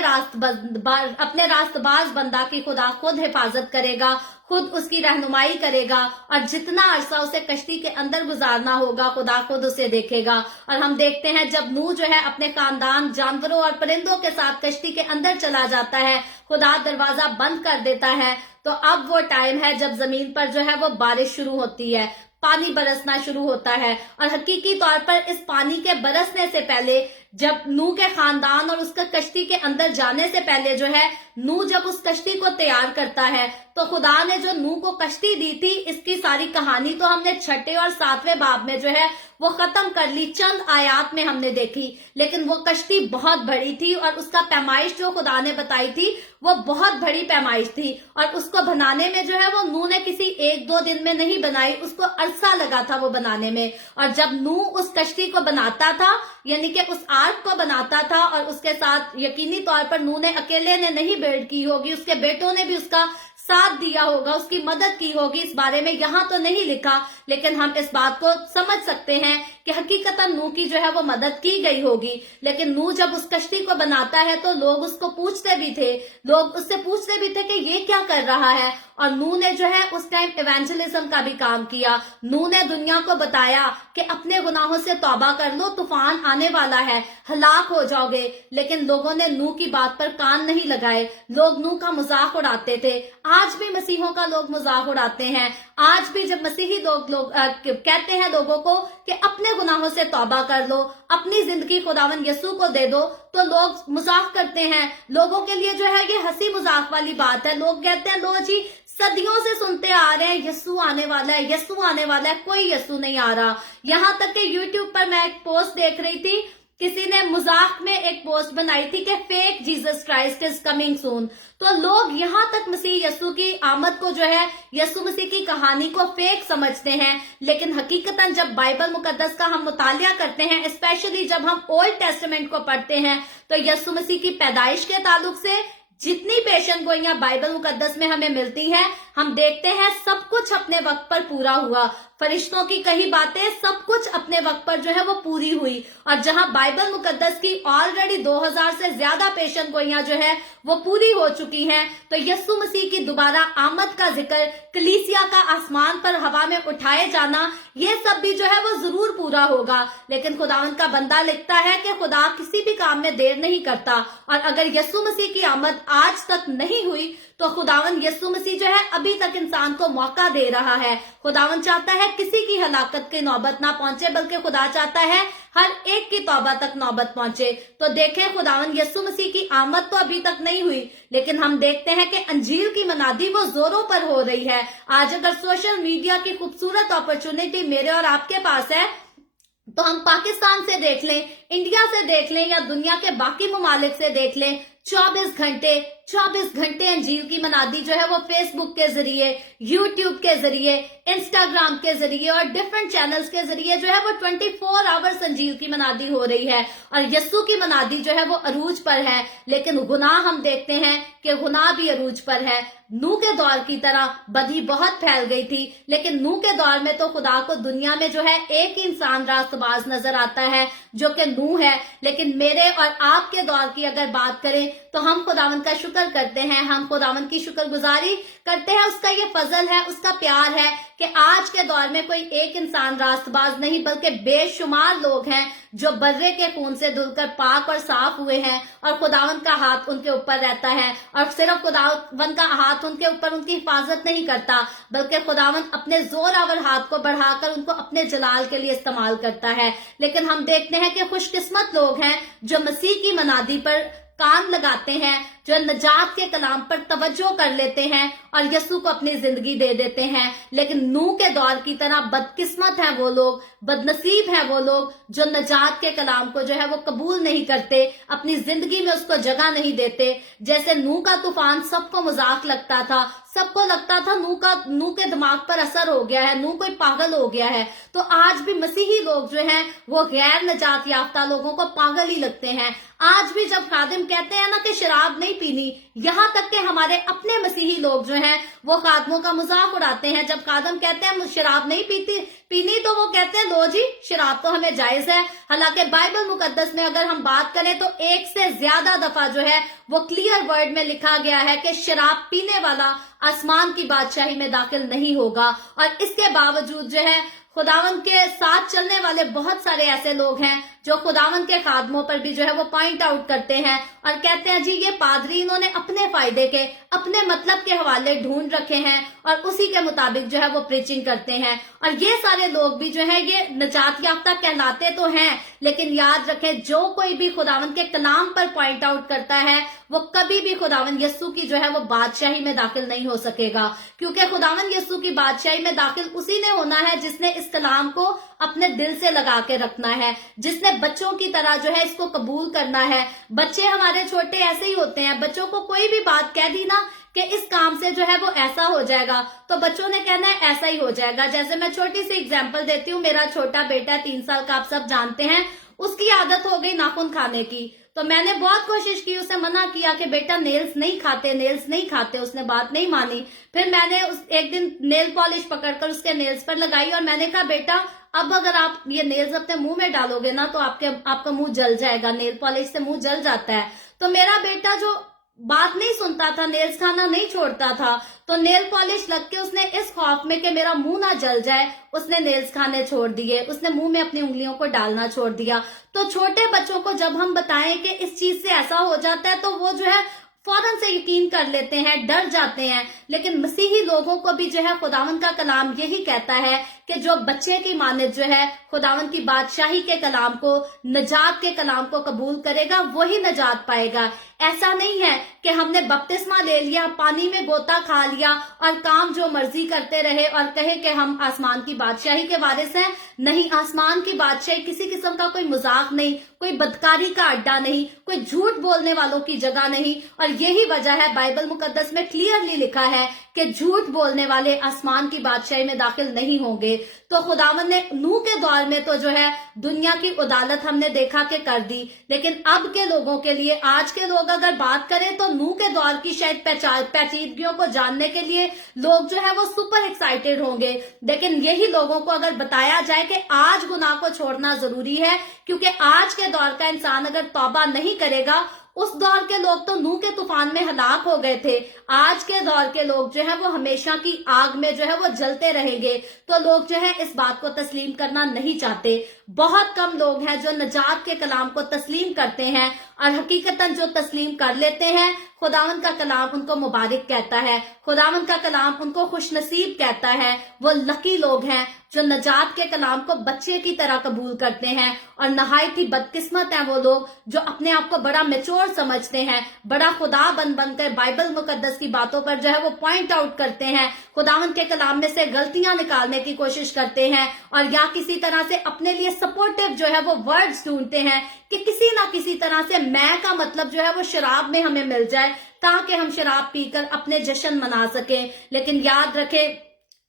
रास्तबाज बंदा की खुदा खुद हिफाजत करेगा, खुद उसकी रहनुमाई करेगा और जितना अरसा उसे कश्ती के अंदर गुजारना होगा खुदा खुद उसे देखेगा। और हम देखते हैं जब नूह जो है अपने खानदान, जानवरों और परिंदों के साथ कश्ती के अंदर चला जाता है, खुदा दरवाजा बंद कर देता है, तो अब वो टाइम है जब जमीन पर जो है वो बारिश शुरू होती है, पानी बरसना शुरू होता है। और हकीकी तौर पर इस पानी के बरसने से पहले, जब नूह के खानदान और उसका कश्ती के अंदर जाने से पहले जो है नूह जब उस कश्ती को तैयार करता है तो खुदा ने जो नूह को कश्ती दी थी, इसकी सारी कहानी तो हमने 6 और 7वें बाब में जो है वो खत्म कर ली, चंद आयात में हमने देखी। लेकिन वो कश्ती बहुत बड़ी थी और उसका पैमाइश जो खुदा ने बताई थी वो बहुत बड़ी पैमाइश थी। और उसको बनाने में जो है वो नूह ने किसी 1-2 दिन में नहीं बनाई, उसको अरसा लगा था वो बनाने में। और जब नूह उस कश्ती को बनाता था, यानी कि उस आर्क को बनाता था, और उसके साथ यकीनी तौर पर नूह ने अकेले ने नहीं बिल्ड की होगी, उसके बेटों ने भी उसका साथ दिया होगा, उसकी मदद की होगी, इस बारे में यहां तो नहीं लिखा, लेकिन हम इस बात को समझ सकते हैं कि हकीकतन नूह की जो है वो मदद की गई होगी। लेकिन नूह जब उस कश्ती को बनाता है तो लोग उसको पूछते भी थे, लोग उससे पूछते भी थे कि ये क्या कर रहा है। और नूह ने जो है उस टाइम इवेंजलिज्म का भी काम किया। नूह ने दुनिया को बताया कि अपने गुनाहों से तौबा कर लो, तूफान आने वाला है, हलाक हो जाओगे। लेकिन लोगों ने नूह की बात पर कान नहीं लगाए, लोग नूह का मजाक उड़ाते थे। आज भी मसीहों का लोग मजाक उड़ाते हैं। आज भी जब मसीही लोग कहते हैं लोगों को कि अपने गुनाहों से तौबा कर लो, अपनी जिंदगी खुदावन यीशु को दे दो, तो लोग मजाक करते हैं। लोगों के लिए जो है ये हंसी मजाक वाली बात है। लोग कहते हैं लो जी, सदियों से सुनते आ रहे हैं यीशु आने वाला है, यीशु आने वाला है, कोई यीशु नहीं आ रहा। यहां तक कि यूट्यूब पर मैं एक पोस्ट देख रही थी, किसी ने मजाक में एक पोस्ट बनाई थी कि fake Jesus Christ is coming soon. तो लोग यहां तक मसीह यीशु की आमद को जो है, यीशु मसीह की कहानी को फेक समझते हैं। लेकिन हकीकतन जब बाइबल मुकद्दस का हम मुतालिया करते हैं, स्पेशली जब हम ओल्ड टेस्टामेंट को पढ़ते हैं, तो यीशु मसीह की पैदाइश के ताल्लुक से जितनी पेशन गोइयां बाइबल मुकद्दस में हमें मिलती हैं, हम देखते हैं सब कुछ अपने वक्त पर पूरा हुआ। फरिश्तों की कही बातें सब कुछ अपने वक्त पर जो है वो पूरी हुई। और जहां बाइबल मुकद्दस की ऑलरेडी 2000 से ज्यादा पेशन गोइयां जो है वो पूरी हो चुकी हैं, तो यीशु मसीह की दोबारा आमद का जिक्र, कलीसिया का आसमान पर हवा में उठाए जाना, ये सब भी जो है वो जरूर पूरा होगा। लेकिन खुदावंद का बंदा लिखता है कि खुदा किसी भी काम में देर नहीं करता। और अगर यीशु मसीह की आमद आज तक नहीं हुई तो खुदावन यीशु मसीह जो है अभी तक इंसान को मौका दे रहा है। खुदावन चाहता है किसी की हलाकत की नौबत ना पहुंचे, बल्कि खुदा चाहता है हर एक की तौबा तक नौबत पहुंचे। तो देखें, खुदावन यीशु मसीह की आमद तो अभी तक नहीं हुई, लेकिन हम देखते हैं कि अंजील की मनादी वो जोरों पर हो रही है। आज अगर सोशल मीडिया की खूबसूरत अपॉर्चुनिटी मेरे और आपके पास है, तो हम पाकिस्तान से देख लें, इंडिया से देख लें, या दुनिया के बाकी ममालिक से देख लें, 24 घंटे अंजील की मनादी जो है वो फेसबुक के जरिए, यूट्यूब के जरिए, इंस्टाग्राम के जरिए और डिफरेंट चैनल्स के जरिए जो है वो 24 आवर्स अंजील की मनादी हो रही है। और यस्सु की मनादी जो है वो अरूज पर है। लेकिन गुनाह हम देखते हैं कि गुनाह भी अरूज पर है। नूह के दौर की तरह बदी बहुत फैल गई थी, लेकिन नूह के दौर में तो खुदा को दुनिया में जो है एक इंसान रास्तबाज नजर आता है जो कि नूह है। लेकिन मेरे और आपके दौर की अगर बात करें तो हम खुदावन का शुक्र करते हैं, हम खुदावन की शुक्रगुजारी करते हैं। उसका ये फजल है, उसका प्यार है कि आज के दौर में कोई एक इंसान रास्तबाज नहीं, बल्कि बेशुमार लोग हैं जो बर्रे के खून से धुलकर पाक और साफ हुए हैं, और खुदावन का हाथ उनके ऊपर रहता है। और सिर्फ खुदावन का हाथ उनके ऊपर उनकी हिफाजत नहीं करता, बल्कि खुदावन अपने जोरावर हाथ को बढ़ाकर उनको अपने जलाल के लिए इस्तेमाल करता है। लेकिन हम देखते हैं कि खुशकिस्मत लोग हैं जो मसीह की मनादी पर कान लगाते हैं, जो नजात के कलाम पर तवज्जो कर लेते हैं और यस्सु को अपनी जिंदगी दे देते हैं। लेकिन नूह के दौर की तरह बदकिस्मत हैं वो लोग, बदनसीब हैं वो लोग जो नजात के कलाम को जो है वो कबूल नहीं करते, अपनी जिंदगी में उसको जगह नहीं देते। जैसे नूह का तूफान सबको मजाक लगता था, सबको लगता था नूह के दिमाग पर असर हो गया है, नूह कोई पागल हो गया है। तो आज भी मसीही लोग जो हैं वो गैर नजात याफ्ता लोगों को पागल ही लगते हैं। आज भी जब खादिम कहते हैं ना कि शराब नहीं पीनी, यहाँ तक कि हमारे अपने मसीही लोग जो हैं वो खादमों का मजाक उड़ाते हैं। जब खादम कहते हैं शराब नहीं पीनी तो वो कहते हैं लो जी शराब तो हमें जायज है। हालांकि बाइबल मुकद्दस में अगर हम बात करें तो एक से ज्यादा दफा जो है वो क्लियर वर्ड में लिखा गया है कि शराब पीने वाला आसमान की बादशाही में दाखिल नहीं होगा। और इसके बावजूद जो है खुदावंद के साथ चलने वाले बहुत सारे ऐसे लोग हैं जो खुदावंद के खादमों पर भी जो है वो पॉइंट आउट करते हैं और कहते हैं जी ये पादरी इन्होंने अपने फायदे के, अपने मतलब के हवाले ढूंढ रखे हैं और उसी के मुताबिक जो है वो प्रीचिंग करते हैं। और ये सारे लोग भी जो है ये निजात याफ्ता कहलाते तो हैं, लेकिन याद रखें जो कोई भी खुदावंद के कलाम पर पॉइंट आउट करता है वो कभी भी खुदावंद यस्सु की जो है वो बादशाही में दाखिल नहीं हो सकेगा। क्योंकि खुदावंद यस्सु की बादशाही में दाखिल उसी ने होना है जिसने इस कलाम को अपने दिल से लगा के रखना है, जिसने बच्चों की तरह जो है इसको कबूल करना है। बच्चे हमारे छोटे ऐसे ही होते हैं, बच्चों को कोई भी बात कह दी ना कि इस काम से जो है वो ऐसा हो जाएगा तो बच्चों ने कहना है ऐसा ही हो जाएगा। जैसे मैं छोटी सी एग्जांपल देती हूँ, मेरा छोटा बेटा 3 साल का, आप सब जानते हैं, उसकी आदत हो गई नाखून खाने की। तो मैंने बहुत कोशिश की, उसे मना किया कि बेटा नेल्स नहीं खाते, उसने बात नहीं मानी। फिर मैंने एक दिन नेल पॉलिश पकड़कर उसके नेल्स पर लगाई और मैंने कहा बेटा अब अगर आप ये नेल्स अपने मुंह में डालोगे ना तो आपका मुंह जल जाएगा, नेल पॉलिश से मुंह जल जाता है। तो मेरा बेटा जो बात नहीं सुनता था, नेल्स खाना नहीं छोड़ता था, तो नेल पॉलिश लग के उसने इस खौफ में कि मेरा मुंह ना जल जाए उसने नेल्स खाने छोड़ दिए, उसने मुंह में अपनी उंगलियों को डालना छोड़ दिया। तो छोटे बच्चों को जब हम बताएं कि इस चीज से ऐसा हो जाता है तो वो जो है फौरन से यकीन कर लेते हैं, डर जाते हैं। लेकिन मसीही लोगों को भी जो है खुदावंद का कलाम यही कहता है कि जो बच्चे की मानित जो है खुदावंद की बादशाही के कलाम को, नजात के कलाम को कबूल करेगा वही नजात पाएगा। ऐसा नहीं है कि हमने बपतिस्मा ले लिया, पानी में गोता खा लिया और काम जो मर्जी करते रहे और कहे कि हम आसमान की बादशाही के वारिस हैं। नहीं, आसमान की बादशाही किसी किस्म का कोई मजाक नहीं, कोई बदकारी का अड्डा नहीं, कोई झूठ बोलने वालों की जगह नहीं। और यही वजह है बाइबल मुकद्दस में क्लियरली लिखा है कि झूठ बोलने वाले आसमान की बादशाही में दाखिल नहीं होंगे। तो खुदावंद ने नूह के दौर में तो जो है दुनिया की उदालत हमने देखा कि कर दी, लेकिन अब के लोगों के लिए, आज के लोग अगर बात करें तो नूह के दौर की शायद पेचीदगियों को जानने के लिए लोग जो है वो सुपर एक्साइटेड होंगे। लेकिन यही लोगों को अगर बताया जाए कि आज गुनाह को छोड़ना जरूरी है, क्योंकि आज के दौर का इंसान अगर तौबा नहीं करेगा, उस दौर के लोग तो नूह के तूफान में हलाक हो गए थे, आज के दौर के लोग जो है वो हमेशा की आग में जो है वो जलते रहेंगे। तो लोग जो है इस बात को तस्लीम करना नहीं चाहते। बहुत कम लोग हैं जो नजात के कलाम को तस्लीम करते हैं, और हकीकतन जो तस्लीम कर लेते हैं खुदावंद का कलाम उनको मुबारक कहता है, खुदावंद का कलाम उनको खुशनसीब कहता है। वो लकी लोग हैं जो नजात के कलाम को बच्चे की तरह कबूल करते हैं। और नहायत ही बदकिस्मत हैं वो लोग जो अपने आप को बड़ा मैच्योर समझते हैं, बड़ा खुदा बनकर बाइबल मुकद्दस की बातों पर जो है वो पॉइंट आउट करते हैं, खुदावंद के कलाम में से गलतियां निकालने की कोशिश करते हैं, और या किसी तरह से अपने लिए सपोर्टिव जो है वो वर्ड्स ढूंढते हैं कि किसी ना किसी तरह से मैं का मतलब जो है वो शराब में हमें मिल जाए ताकि हम शराब पीकर अपने जश्न मना सकें। लेकिन याद रखें,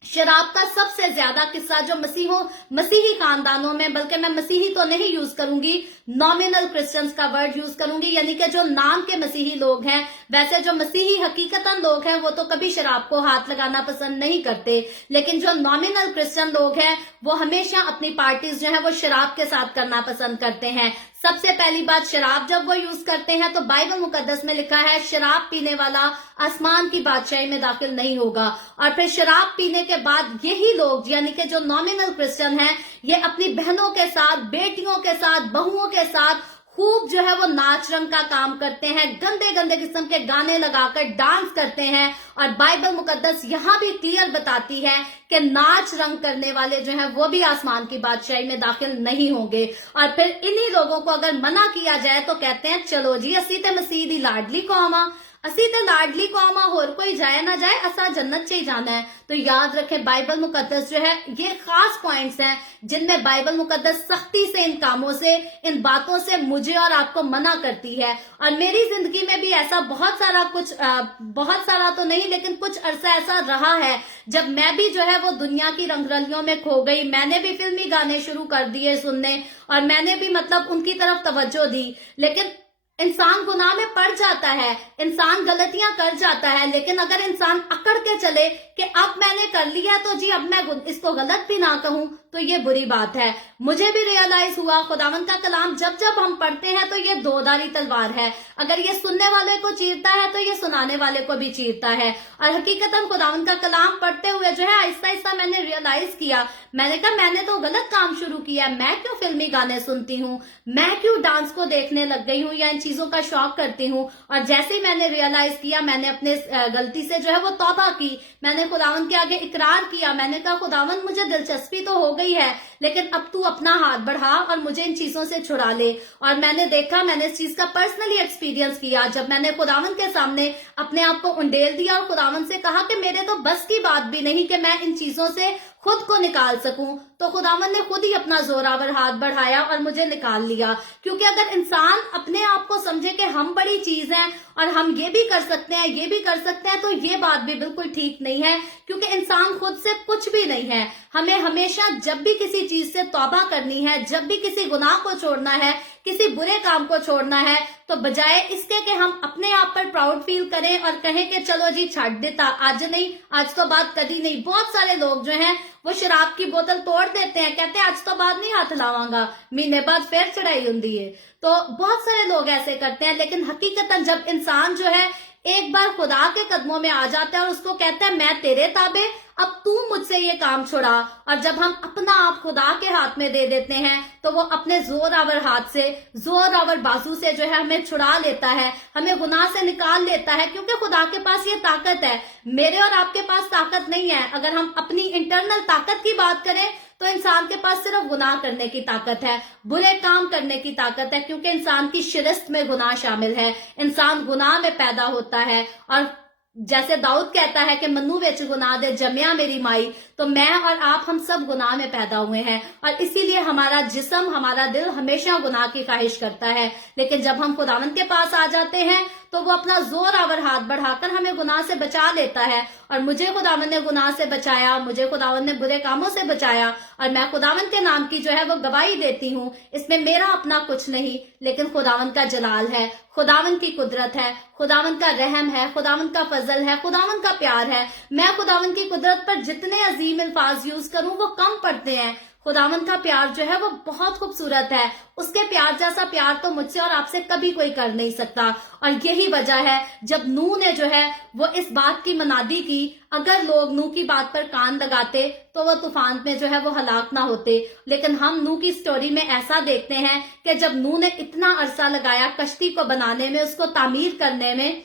शराब का सबसे ज्यादा किस्सा जो मसीही खानदानों में, बल्कि मैं मसीही तो नहीं यूज करूंगी, नॉमिनल क्रिश्चियंस का वर्ड यूज करूंगी, यानी कि जो नाम के मसीही लोग हैं। वैसे जो मसीही हकीकतन लोग हैं वो तो कभी शराब को हाथ लगाना पसंद नहीं करते, लेकिन जो नॉमिनल क्रिश्चियन लोग हैं वो हमेशा अपनी पार्टीज जो है वो शराब के साथ करना पसंद करते हैं। सबसे पहली बात, शराब जब वो यूज करते हैं तो बाइबल मुकद्दस में लिखा है शराब पीने वाला आसमान की बादशाही में दाखिल नहीं होगा। और फिर शराब पीने के बाद यही लोग, यानी कि जो नॉमिनल क्रिश्चियन हैं, ये अपनी बहनों के साथ, बेटियों के साथ, बहुओं के साथ खूब जो है वो नाच रंग का काम करते हैं, गंदे गंदे किस्म के गाने लगाकर डांस करते हैं। और बाइबल मुकद्दस यहाँ भी क्लियर बताती है कि नाच रंग करने वाले जो हैं वो भी आसमान की बादशाही में दाखिल नहीं होंगे। और फिर इन्हीं लोगों को अगर मना किया जाए तो कहते हैं चलो जी असी ते मसीह दी लाडली कौम आ, असी ते लाडली कौम आ, होर कोई जाए ना जाए, असा जन्नत से ही जाना है। तो याद रखें, बाइबल मुकद्दस जो है ये खास पॉइंट्स हैं जिनमें बाइबल मुकद्दस सख्ती से इन कामों से, इन बातों से मुझे और आपको मना करती है। और मेरी जिंदगी में भी ऐसा बहुत सारा कुछ, बहुत सारा तो नहीं लेकिन कुछ अरसा ऐसा रहा है जब मैं भी जो है वो दुनिया की रंगरलियों में खो गई। मैंने भी फिल्मी गाने शुरू कर दिए सुनने, और मैंने भी मतलब उनकी तरफ तवज्जो दी। लेकिन इंसान गुनाह में पड़ जाता है, इंसान गलतियां कर जाता है, लेकिन अगर इंसान अकड़ के चले कि अब मैंने कर लिया तो जी अब मैं इसको गलत भी ना कहूं, तो ये बुरी बात है। मुझे भी रियलाइज हुआ, खुदावंद का कलाम जब जब हम पढ़ते हैं तो ये दोधारी तलवार है। अगर ये सुनने वाले को चीरता है तो ये सुनाने वाले को भी चीरता है। और हकीकतन खुदावंद का कलाम पढ़ते हुए जो है आहिस्ता आहिस्ता मैंने रियलाइज किया, मैंने कहा मैंने तो गलत काम शुरू किया। मैं क्यों फिल्मी गाने सुनती हूँ, मैं क्यों डांस को देखने लग गई हूँ या इन चीजों का शौक करती हूँ। और जैसे ही मैंने रियलाइज किया, मैंने अपने गलती से जो है वो तौबा की, मैंने खुदावंद के आगे इकरार किया। मैंने कहा खुदावंद मुझे दिलचस्पी तो हो गई है, लेकिन अब तू अपना हाथ बढ़ा और मुझे इन चीजों से छुड़ा ले। और मैंने देखा, मैंने इस चीज का पर्सनली एक्सपीरियंस किया जब मैंने खुदावंद के सामने अपने आप को उंडेल दिया और खुदावंद से कहा कि मेरे तो बस की बात भी नहीं कि मैं इन चीजों से खुद को निकाल सकूं। तो खुदावंद ने खुद ही अपना जोरावर हाथ बढ़ाया और मुझे निकाल लिया। क्योंकि अगर इंसान अपने आप को समझे कि हम बड़ी चीज हैं और हम ये भी कर सकते हैं, ये भी कर सकते हैं, तो ये बात भी बिल्कुल ठीक नहीं है। क्योंकि इंसान खुद से कुछ भी नहीं है। हमें हमेशा जब भी किसी चीज से तौबा करनी है, जब भी किसी गुनाह को छोड़ना है, किसी बुरे काम को छोड़ना है, तो बजाय इसके कि हम अपने आप पर प्राउड फील करें और कहें कि चलो जी छाड़ देता, आज नहीं, आज तो बात कभी नहीं। बहुत सारे लोग जो हैं वो शराब की बोतल तोड़ देते हैं, कहते हैं आज तो बाद नहीं हाथ लावांगा, महीने बाद फिर चढ़ाई होती है। तो बहुत सारे लोग ऐसे करते हैं। लेकिन हकीकतन जब इंसान जो है एक बार खुदा के कदमों में आ जाता है और उसको कहता है मैं तेरे ताबे, अब तू मुझसे ये काम छुड़ा, और जब हम अपना आप खुदा के हाथ में दे देते हैं तो वो अपने जोरावर हाथ से, जोरावर बाजू से जो है हमें छुड़ा लेता है, हमें गुनाह से निकाल लेता है। क्योंकि खुदा के पास ये ताकत है, मेरे और आपके पास ताकत नहीं है। अगर हम अपनी इंटरनल ताकत की बात करें तो इंसान के पास सिर्फ गुनाह करने की ताकत है, बुरे काम करने की ताकत है। क्योंकि इंसान की शिरस्त में गुनाह शामिल है, इंसान गुनाह में पैदा होता है। और जैसे दाऊद कहता है कि मनु विच गुनाह दे जमिया मेरी माई, तो मैं और आप हम सब गुनाह में पैदा हुए हैं। और इसीलिए हमारा जिस्म, हमारा दिल हमेशा गुनाह की ख्वाहिश करता है। लेकिन जब हम खुदावंद के पास आ जाते हैं तो वो अपना जोरावर हाथ बढ़ाकर हमें गुनाह से बचा लेता है। और मुझे खुदावंद ने गुनाह से बचाया, मुझे खुदावंद ने बुरे कामों से बचाया, और मैं खुदावंद के नाम की जो है वो गवाही देती हूँ। इसमें मेरा अपना कुछ नहीं, लेकिन खुदावंद का जलाल है, खुदावंद की कुदरत है, खुदावंद का रहम है, खुदावंद का फजल है, खुदावंद का प्यार है। मैं खुदावंद की कुदरत पर जितने अजीम अल्फाज यूज करूं वो कम पड़ते हैं। खुदावंद का प्यार जो है वो बहुत खूबसूरत है, उसके प्यार जैसा प्यार तो मुझसे और आपसे कभी कोई कर नहीं सकता। और यही वजह है जब नूह ने जो है वो इस बात की मनादी की, अगर लोग नूह की बात पर कान लगाते तो वो तूफान में जो है वो हलाक ना होते। लेकिन हम नूह की स्टोरी में ऐसा देखते हैं कि जब नूह ने इतना अरसा लगाया कश्ती को बनाने में, उसको तामीर करने में,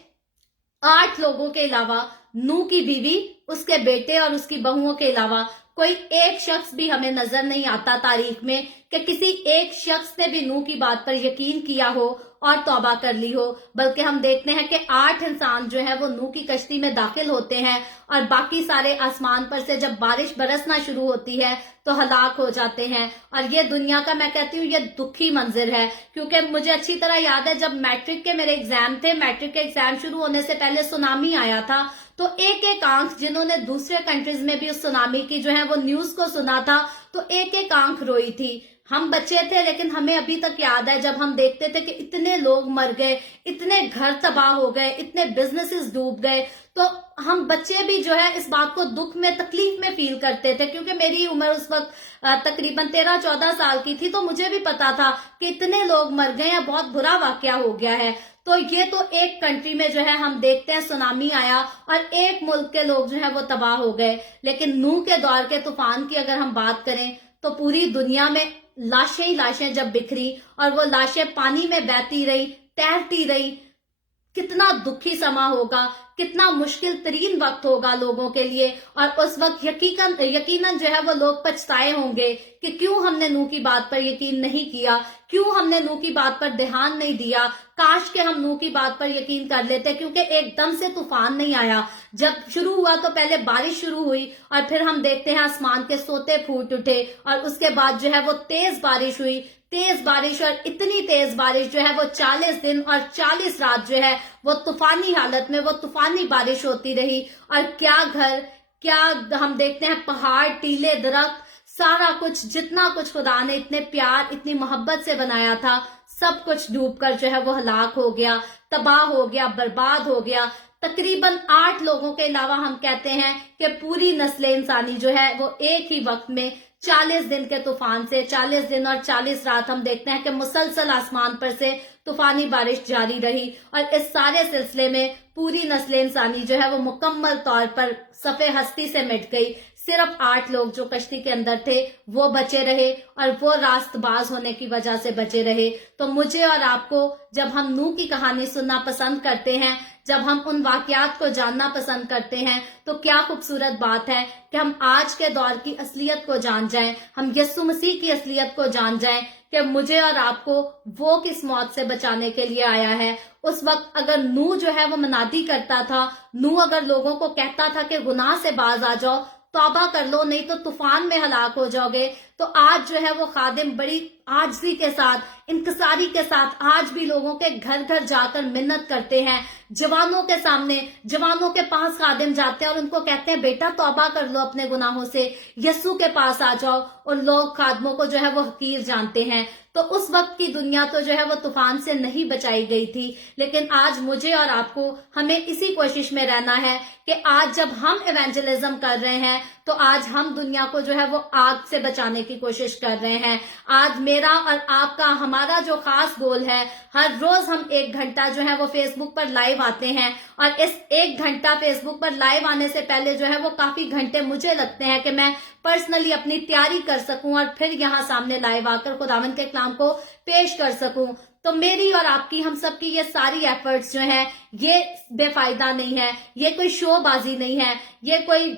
8 लोगों के अलावा, नूह की बीवी, उसके बेटे और उसकी बहुओं के अलावा कोई एक शख्स भी हमें नजर नहीं आता तारीख में कि किसी एक शख्स ने भी नूह की बात पर यकीन किया हो और तौबा कर ली हो। बल्कि हम देखते हैं कि 8 इंसान जो है वो नूह की कश्ती में दाखिल होते हैं और बाकी सारे आसमान पर से जब बारिश बरसना शुरू होती है तो हलाक हो जाते हैं। और ये दुनिया का, मैं कहती हूँ, ये दुखी मंजिर है। क्योंकि मुझे अच्छी तरह याद है जब मैट्रिक के मेरे एग्जाम थे, मैट्रिक के एग्जाम शुरू होने से पहले सुनामी आया था, तो एक एक आंख, जिन्होंने दूसरे कंट्रीज में भी उस सुनामी की जो है वो न्यूज को सुना था, तो एक एक आंख रोई थी। हम बच्चे थे लेकिन हमें अभी तक याद है जब हम देखते थे कि इतने लोग मर गए, इतने घर तबाह हो गए, इतने बिजनेसेस डूब गए, तो हम बच्चे भी जो है इस बात को दुख में, तकलीफ में फील करते थे। क्योंकि मेरी उम्र उस वक्त तकरीबन 13-14 साल की थी, तो मुझे भी पता था कि इतने लोग मर गए हैं, बहुत बुरा वाकया हो गया है। तो ये तो एक कंट्री में जो है हम देखते हैं सुनामी आया और एक मुल्क के लोग जो है वो तबाह हो गए। लेकिन नूह के दौर के तूफान की अगर हम बात करें तो पूरी दुनिया में लाशें ही लाशें जब बिखरी और वो लाशें पानी में बहती रही, तैरती रही, कितना दुखी समा होगा कितना मुश्किल तरीन वक्त होगा लोगों के लिए, और उस वक्त यकीनन जो है वो लोग पछताए होंगे कि क्यों हमने नूह की बात पर यकीन नहीं किया, क्यों हमने नूह की बात पर ध्यान नहीं दिया। काश के हम नूह की बात पर यकीन कर लेते, क्योंकि एकदम से तूफान नहीं आया। जब शुरू हुआ तो पहले बारिश शुरू हुई, और फिर हम देखते हैं आसमान के सोते फूट उठे, और उसके बाद जो है वो तेज बारिश हुई, तेज बारिश, और इतनी तेज बारिश जो है वो 40 दिन और 40 रात जो है वो तूफानी हालत में वो तूफानी बारिश होती रही। और क्या हम देखते हैं पहाड़, टीले, दरख्त, सारा कुछ, जितना कुछ खुदा ने इतने प्यार, इतनी मोहब्बत से बनाया था, सब कुछ डूबकर जो है वो हलाक हो गया, तबाह हो गया, बर्बाद हो गया। तकरीबन 8 लोगों के अलावा हम कहते हैं कि पूरी नस्ल इंसानी जो है वो एक ही वक्त में 40 दिन के तूफान से, 40 दिन और 40 रात हम देखते हैं कि मुसलसल आसमान पर से तूफानी बारिश जारी रही, और इस सारे सिलसिले में पूरी नस्ल इंसानी जो है वो मुकम्मल तौर पर सफ़े हस्ती से मिट गई। सिर्फ 8 लोग जो कश्ती के अंदर थे वो बचे रहे, और वो रास्तबाज होने की वजह से बचे रहे। तो मुझे और आपको जब हम नूह की कहानी सुनना पसंद करते हैं, जब हम उन वाकयात को जानना पसंद करते हैं, तो क्या खूबसूरत बात है कि हम आज के दौर की असलियत को जान जाएं, हम यीशु मसीह की असलियत को जान जाएं कि मुझे और आपको वो किस मौत से बचाने के लिए आया है। उस वक्त अगर नूह जो है वो मनादी करता था, नूह अगर लोगों को कहता था कि गुनाह से बाज आ जाओ, तौबा कर लो, नहीं तो तूफान में हलाक हो जाओगे, तो आज जो है वो खादिम बड़ी आजिज़ी के साथ, इंकिसारी के साथ आज भी लोगों के घर घर जाकर मिन्नत करते हैं। जवानों के सामने, जवानों के पास खादिम जाते हैं और उनको कहते हैं बेटा तौबा कर लो अपने गुनाहों से, यीशु के पास आ जाओ, और लोग खादमों को जो है वो हकीर जानते हैं। तो उस वक्त की दुनिया तो जो है वो तूफान से नहीं बचाई गई थी, लेकिन आज मुझे और आपको हमें इसी कोशिश में रहना है कि आज जब हम इवेंजलिज्म कर रहे हैं तो आज हम दुनिया को जो है वो आग से बचाने की कोशिश कर रहे हैं। आज मेरा और आपका, हमारा जो खास गोल है, हर रोज हम 1 घंटा जो है वो फेसबुक पर लाइव आते हैं, और इस 1 घंटा फेसबुक पर लाइव आने से पहले जो है वो काफी घंटे मुझे लगते हैं कि मैं पर्सनली अपनी तैयारी कर सकूं और फिर यहाँ सामने लाइव आकर खुदावंद के कलाम को पेश कर सकूं। तो मेरी और आपकी, हम सबकी ये सारी एफर्ट्स जो हैं ये बेफायदा नहीं है, ये कोई शोबाजी नहीं है, ये कोई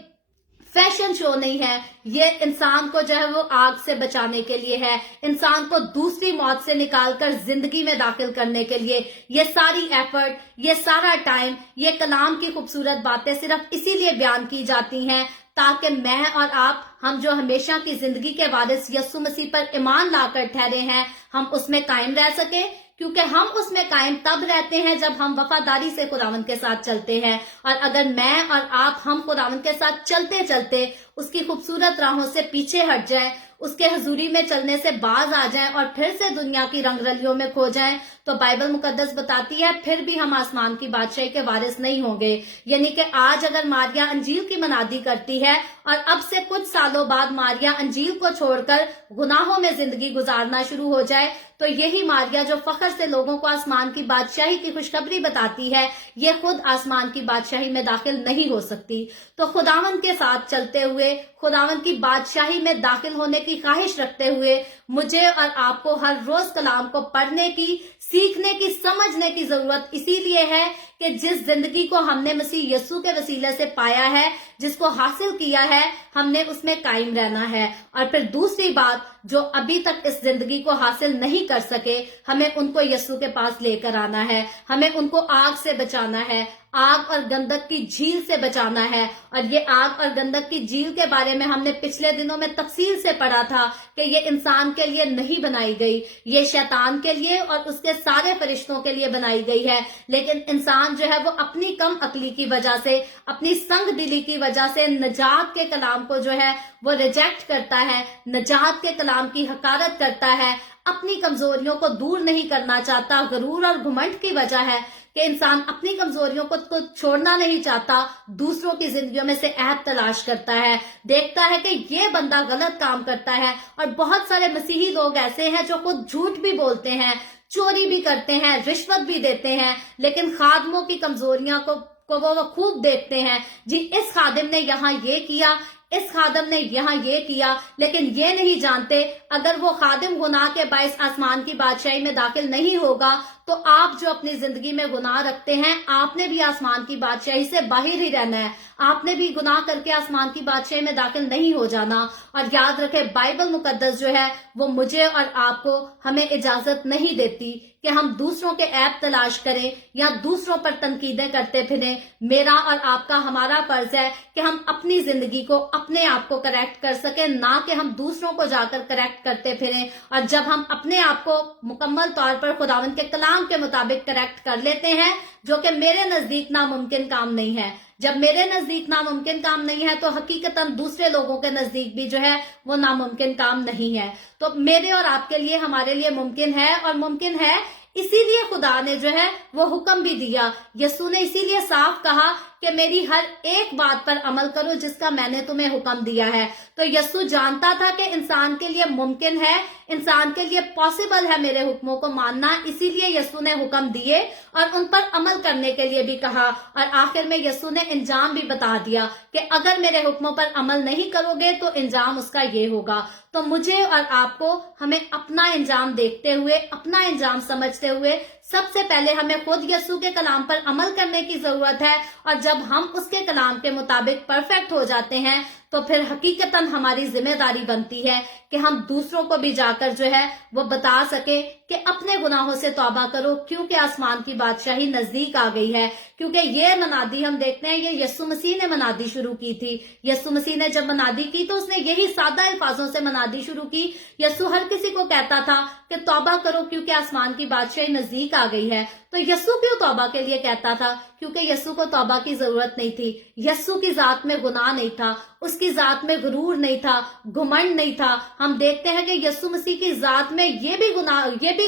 फैशन शो नहीं है, ये इंसान को जो है वो आग से बचाने के लिए है, इंसान को दूसरी मौत से निकालकर जिंदगी में दाखिल करने के लिए। ये सारी एफर्ट, ये सारा टाइम, ये कलाम की खूबसूरत बातें सिर्फ इसीलिए बयान की जाती हैं ताकि मैं और आप, हम जो हमेशा की जिंदगी के वारिस यीशु मसीह पर ईमान लाकर ठहरे हैं, हम उसमें कायम रह सके, क्योंकि हम उसमें कायम तब रहते हैं जब हम वफादारी से खुदावंद के साथ चलते हैं। और अगर मैं और आप, हम खुदावंद के साथ चलते चलते उसकी खूबसूरत राहों से पीछे हट जाएं, उसके हजूरी में चलने से बाज आ जाएं और फिर से दुनिया की रंगरलियों में खो जाएं, तो बाइबल मुकद्दस बताती है फिर भी हम आसमान की बादशाही के वारिस नहीं होंगे। यानी कि आज अगर मारिया अंजील की मनादी करती है और अब से कुछ सालों बाद मारिया अंजील को छोड़कर गुनाहों में जिंदगी गुजारना शुरू हो जाए, तो यही मारिया जो फख्र से लोगों को आसमान की बादशाही की खुशखबरी बताती है, ये खुद आसमान की बादशाही में दाखिल नहीं हो सकती। तो खुदावंद के साथ चलते हुए, खुदावंद की बादशाही में दाखिल होने की ख्वाहिश रखते हुए, मुझे और आपको हर रोज कलाम को पढ़ने की, सीखने की, समझने की जरूरत इसीलिए है कि जिस जिंदगी को हमने मसीह यीशु के वसीले से पाया है, जिसको हासिल किया है, हमने उसमें कायम रहना है। और फिर दूसरी बात, जो अभी तक इस जिंदगी को हासिल नहीं कर सके, हमें उनको यीशु के पास लेकर आना है, हमें उनको आग से बचाना है, आग और गंधक की झील से बचाना है। और ये आग और गंधक की झील के बारे में हमने पिछले दिनों में तफसील से पढ़ा था कि ये इंसान के लिए नहीं बनाई गई, ये शैतान के लिए और उसके सारे फरिश्तों के लिए बनाई गई है। लेकिन इंसान जो है वो अपनी कम अकली की वजह से, अपनी संग दिली की वजह से नजात के कलाम को जो है वो रिजेक्ट करता है, नजात के कलाम की हकारत करता है, अपनी कमजोरियों को दूर नहीं करना चाहता। गरूर और घुमंड की वजह है कि इंसान अपनी कमजोरियों को छोड़ना नहीं चाहता, दूसरों की जिंदगियों में से ऐब तलाश करता है, देखता है कि ये बंदा गलत काम करता है। और बहुत सारे मसीही लोग ऐसे हैं जो खुद झूठ भी बोलते हैं, चोरी भी करते हैं, रिश्वत भी देते हैं, लेकिन खादमों की कमजोरियों को वो खूब देखते हैं। जी, इस खादिम ने यहाँ ये किया, इस खादिम ने यहाँ ये किया, लेकिन ये नहीं जानते अगर वो खादिम गुनाह के बाइस आसमान की बादशाही में दाखिल नहीं होगा تو آپ جو اپنی زندگی میں گناہ رکھتے ہیں آپ نے بھی آسمان کی بادشاہی سے باہر ہی رہنا ہے، آپ نے بھی گناہ کر کے آسمان کی بادشاہی میں داخل نہیں ہو جانا۔ اور یاد رکھے بائبل مقدس جو ہے وہ مجھے اور آپ کو ہمیں اجازت نہیں دیتی کہ ہم دوسروں کے عیب تلاش کریں یا دوسروں پر تنقیدیں کرتے پھریں۔ میرا اور آپ کا ہمارا فرض ہے کہ ہم اپنی زندگی کو اپنے آپ کو کریکٹ کر سکیں، نہ کہ ہم دوسروں کو جا کر کریکٹ کرتے پھریں۔ اور جب ہم اپنے آپ کو مکمل طور پر خداوند کے کلام کے مطابق کریکٹ کر لیتے ہیں، جو کہ میرے نزدیک ناممکن کام نہیں ہے، جب میرے نزدیک ناممکن کام نہیں ہے تو حقیقتاً دوسرے لوگوں کے نزدیک بھی جو ہے وہ ناممکن کام نہیں ہے۔ تو میرے اور آپ کے لیے ہمارے لیے ممکن ہے، اور ممکن ہے اسی لیے خدا نے جو ہے وہ حکم بھی دیا۔ یسوع نے اسی لیے صاف کہا کہ میری ہر ایک بات پر عمل کرو جس کا میں نے تمہیں حکم دیا ہے۔ تو یسوع جانتا تھا کہ انسان کے لیے ممکن ہے، انسان کے لیے پاسبل ہے میرے حکموں کو ماننا، اسی لیے یسوع نے حکم دیے اور ان پر عمل کرنے کے لیے بھی کہا۔ اور آخر میں یسوع نے انجام بھی بتا دیا کہ اگر میرے حکموں پر عمل نہیں کرو گے تو انجام اس کا یہ ہوگا۔ تو مجھے اور آپ کو ہمیں اپنا انجام دیکھتے ہوئے، اپنا انجام سمجھتے ہوئے سب سے پہلے ہمیں خود یسوع کے کلام پر عمل کرنے کی ضرورت ہے، اور جب ہم اس کے کلام کے مطابق پرفیکٹ ہو جاتے ہیں تو پھر حقیقتاً ہماری ذمہ داری بنتی ہے کہ ہم دوسروں کو بھی جا کر جو ہے وہ بتا سکیں کہ اپنے گناہوں سے توبہ کرو، کیونکہ آسمان کی بادشاہی نزدیک آ گئی ہے۔ کیونکہ یہ منادی ہم دیکھتے ہیں یہ یسوع مسیح نے منادی شروع کی تھی۔ یسوع مسیح نے جب منادی کی تو اس نے یہی سادہ الفاظوں سے منادی شروع کی۔ یسوع ہر کسی کو کہتا تھا کہ توبہ کرو کیونکہ آسمان کی بادشاہی نزدیک آ گئی ہے۔ تو یسوع کیوں توبہ کے لیے کہتا تھا؟ کیونکہ یسوع کو توبہ کی ضرورت نہیں تھی۔ یسوع کی ذات میں گناہ نہیں تھا، اس کی ذات میں غرور نہیں تھا، گھمنڈ نہیں تھا۔ ہم دیکھتے ہیں کہ یسوع مسیح کی ذات میں یہ بھی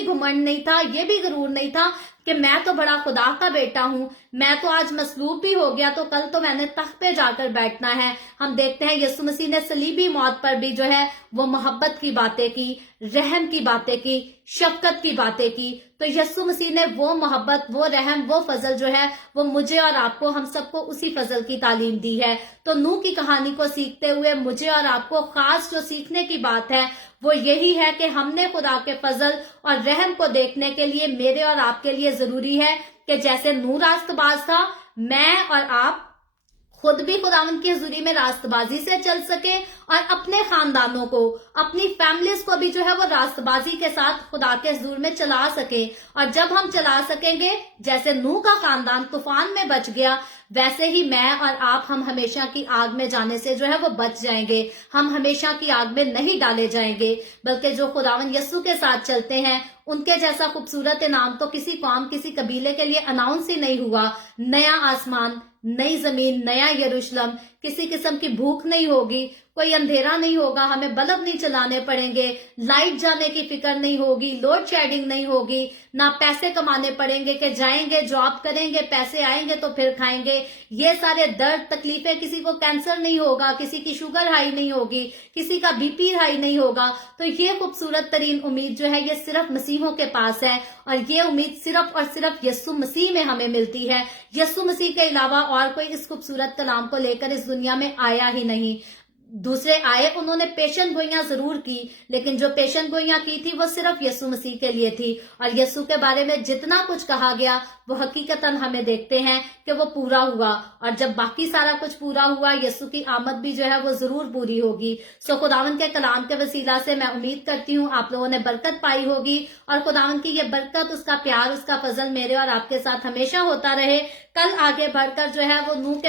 گھمنڈ نہیں تھا، یہ بھی غرور نہیں تھا کہ میں تو بڑا خدا کا بیٹا ہوں، میں تو آج مصلوب بھی ہو گیا تو کل تو میں نے تخت پہ جا کر بیٹھنا ہے۔ ہم دیکھتے ہیں یسوع مسیح نے صلیبی موت پر بھی جو ہے وہ محبت کی باتیں کی، رحم کی باتیں کی، شفقت کی باتیں کی۔ تو یسوع مسیح نے وہ محبت، وہ رحم، وہ فضل جو ہے وہ مجھے اور آپ کو، ہم سب کو اسی فضل کی تعلیم دی ہے۔ تو نوح کی کہانی کو سیکھتے ہوئے مجھے اور آپ کو خاص جو سیکھنے کی بات ہے وہ یہی ہے کہ ہم نے خدا کے فضل اور رحم کو دیکھنے کے لیے میرے اور آپ کے لیے ضروری ہے کہ جیسے نوح راست باز تھا، میں اور آپ خود بھی خداوند کی حضوری میں راست بازی سے چل سکے، اور اپنے خاندانوں کو، اپنی فیملیز کو بھی جو ہے وہ راست بازی کے ساتھ خدا کے حضور میں چلا سکے۔ اور جب ہم چلا سکیں گے، جیسے نوح کا خاندان طوفان میں بچ گیا، ویسے ہی میں اور آپ ہم ہمیشہ کی آگ میں جانے سے جو ہے وہ بچ جائیں گے۔ ہم ہمیشہ کی آگ میں نہیں ڈالے جائیں گے، بلکہ جو خداوند یسوع کے ساتھ چلتے ہیں ان کے جیسا خوبصورت انعام تو کسی قوم، کسی قبیلے کے لیے اناؤنس ہی نہیں ہوا۔ نیا آسمان، نئی زمین، نیا یروشلم، کسی قسم کی بھوک نہیں ہوگی، کوئی اندھیرا نہیں ہوگا، ہمیں بلب نہیں چلانے پڑیں گے، لائٹ جانے کی فکر نہیں ہوگی، لوڈ شیڈنگ نہیں ہوگی، نہ پیسے کمانے پڑیں گے کہ جائیں گے جاب کریں گے، پیسے آئیں گے تو پھر کھائیں گے۔ یہ سارے درد، تکلیفیں، کسی کو کینسر نہیں ہوگا، کسی کی شوگر ہائی نہیں ہوگی، کسی کا بی پی ہائی نہیں ہوگا۔ تو یہ خوبصورت ترین امید جو ہے یہ صرف مسیحوں کے پاس ہے، اور یہ امید صرف اور صرف یسوع مسیح میں ہمیں ملتی ہے۔ یسوع مسیح کے علاوہ اور کوئی اس خوبصورت کلام کو لے کر اس دنیا میں آیا ہی نہیں۔ دوسرے آئے، انہوں نے پیشن گوئیاں ضرور کی، لیکن جو پیشن گوئیاں کی تھی وہ صرف یسوع مسیح کے لیے تھی۔ اور یسوع کے بارے میں جتنا کچھ کہا گیا وہ حقیقتاً ہمیں دیکھتے ہیں کہ وہ پورا ہوا، اور جب باقی سارا کچھ پورا ہوا یسوع کی آمد بھی جو ہے وہ ضرور پوری ہوگی۔ سو خداوند کے کلام کے وسیلہ سے میں امید کرتی ہوں آپ لوگوں نے برکت پائی ہوگی، اور خداوند کی یہ برکت، اس کا پیار، اس کا فضل میرے اور آپ کے ساتھ ہمیشہ ہوتا رہے۔ کل آگے بڑھ کر جو ہے وہ نوح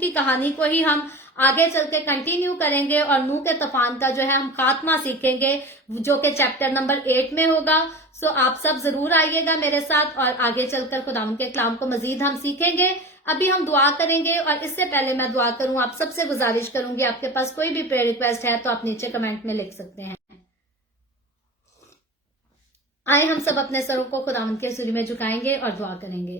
کی کہانی کو ہی ہم آگے چل کے کنٹینیو کریں گے، اور نوح کے طوفان کا جو ہے ہم خاتمہ سیکھیں گے، جو کہ چیپٹر نمبر 8 میں ہوگا۔ سو آپ سب ضرور آئیے گا میرے ساتھ، اور آگے چل کر خداوند کے کلام کو مزید ہم سیکھیں گے۔ ابھی ہم دعا کریں گے، اور اس سے پہلے میں دعا کروں آپ سب سے گزارش کروں گی، آپ کے پاس کوئی بھی پریئر ریکویسٹ ہے تو آپ نیچے کمنٹ میں لکھ سکتے ہیں۔ آئے ہم سب اپنے سروں کو خداوند کے حضوری میں جھکائیں گے اور دعا کریں گے۔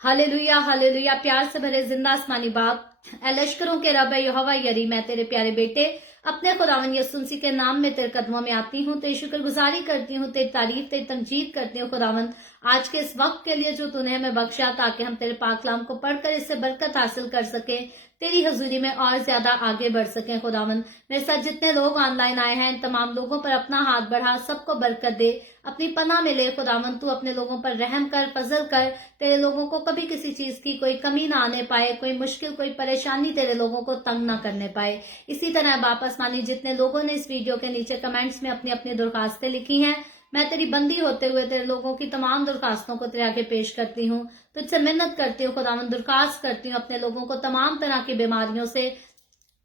Hallelujah, hallelujah. پیار سے بھرے زندہ آسمانی باپ، اے لشکروں کے رب یہوہ یری، میں تیرے پیارے بیٹے اپنے خداوند یسوع مسیح کے نام میں تیرے قدموں میں آتی ہوں، تیری شکر گزاری کرتی ہوں، تیری تعریف، تیری تمجید کرتی ہوں خداوند، آج کے اس وقت کے لیے جو تو نے ہمیں بخشا تاکہ ہم تیرے پاک کلام کو پڑھ کر اس سے برکت حاصل کر سکیں، तेरी हजूरी में और ज्यादा आगे बढ़ सकें। खुदावन मेरे साथ जितने लोग ऑनलाइन आए हैं, इन तमाम लोगों पर अपना हाथ बढ़ा, सबको बरकत दे, अपनी पनाह में ले। खुदावन तू अपने लोगों पर रहम कर, फजल कर। तेरे लोगों को कभी किसी चीज की कोई कमी ना आने पाए, कोई मुश्किल, कोई परेशानी तेरे लोगों को तंग ना करने पाए। इसी तरह बाप आसमानी जितने लोगों ने इस वीडियो के नीचे कमेंट्स में अपनी अपनी दरखास्तें लिखी हैं, मैं तेरी बंदी होते हुए तेरे लोगों की तमाम दरखास्तों को तेरे आगे पेश करती हूँ। तुझसे मिन्नत करती हूँ खुदावन, दरखास्त करती हूँ अपने लोगों को तमाम तरह की बीमारियों से,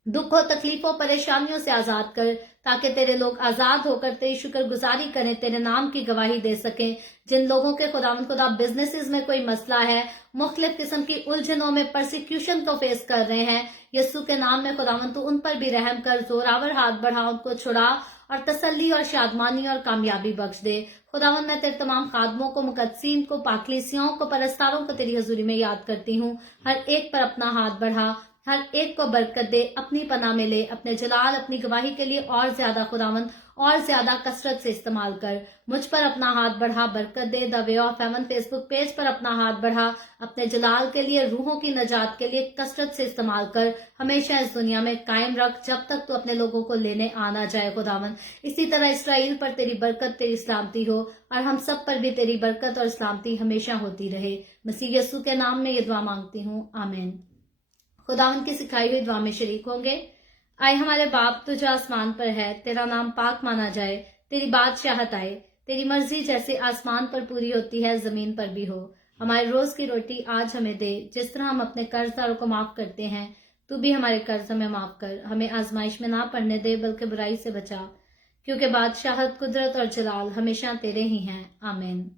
दुखों, तकलीफों, परेशानियों से आजाद कर, ताकि तेरे लोग आजाद होकर तेरी शुक्रगुजारी करें, तेरे नाम की गवाही दे सकें। जिन लोगों के खुदावन खुदा बिजनेसेस में कोई मसला है, मुख्तलिफ किस्म की उलझनों में परसिक्यूशन को फेस कर रहे हैं, यीशु के नाम में खुदावन तू उन पर भी रहम कर, जोरावर हाथ बढ़ा, उनको छुड़ा और तसल्ली और शादमानी और कामयाबी बख्श दे। खुदावन मैं तेरे तमाम खादमों को, मुकद्दसीन को, पाकलीसियों को, परस्तारों को तेरी हजूरी में याद करती हूँ। हर एक पर अपना हाथ बढ़ा, हर एक को बरकत दे, अपनी पनाह में ले, अपने जलाल, अपनी गवाही के लिए और ज्यादा खुदावन और ज्यादा कसरत से इस्तेमाल कर। मुझ पर अपना हाथ बढ़ा, बरकत दे। The way of heaven Facebook page पर अपना हाथ बढ़ा, अपने जलाल के लिए, रूहों की नजात के लिए कसरत से इस्तेमाल कर। हमेशा इस दुनिया में कायम रख जब तक तू अपने लोगों को लेने आना जाए खुदावन। इसी तरह इसराइल पर तेरी बरकत, तेरी सलामती हो, और हम सब पर भी तेरी बरकत और सलामती हमेशा होती रहे। मसीह यीशु के नाम में ये दुआ मांगती हूँ, आमीन। खुदावन की सिखाई हुई दुआ में शरीक होंगे। आए हमारे बाप तू जो आसमान पर है, तेरा नाम पाक माना जाए, तेरी बादशाहत आए, तेरी मर्जी जैसे आसमान पर पूरी होती है जमीन पर भी हो। हमारे रोज की रोटी आज हमें दे, जिस तरह हम अपने कर्जदारों को माफ करते हैं, तू भी हमारे कर्ज हमें माफ कर। हमें आजमाइश में ना पड़ने दे, बल्कि बुराई से बचा, क्योंकि बादशाहत, कुदरत और जलाल हमेशा तेरे ही हैं, आमीन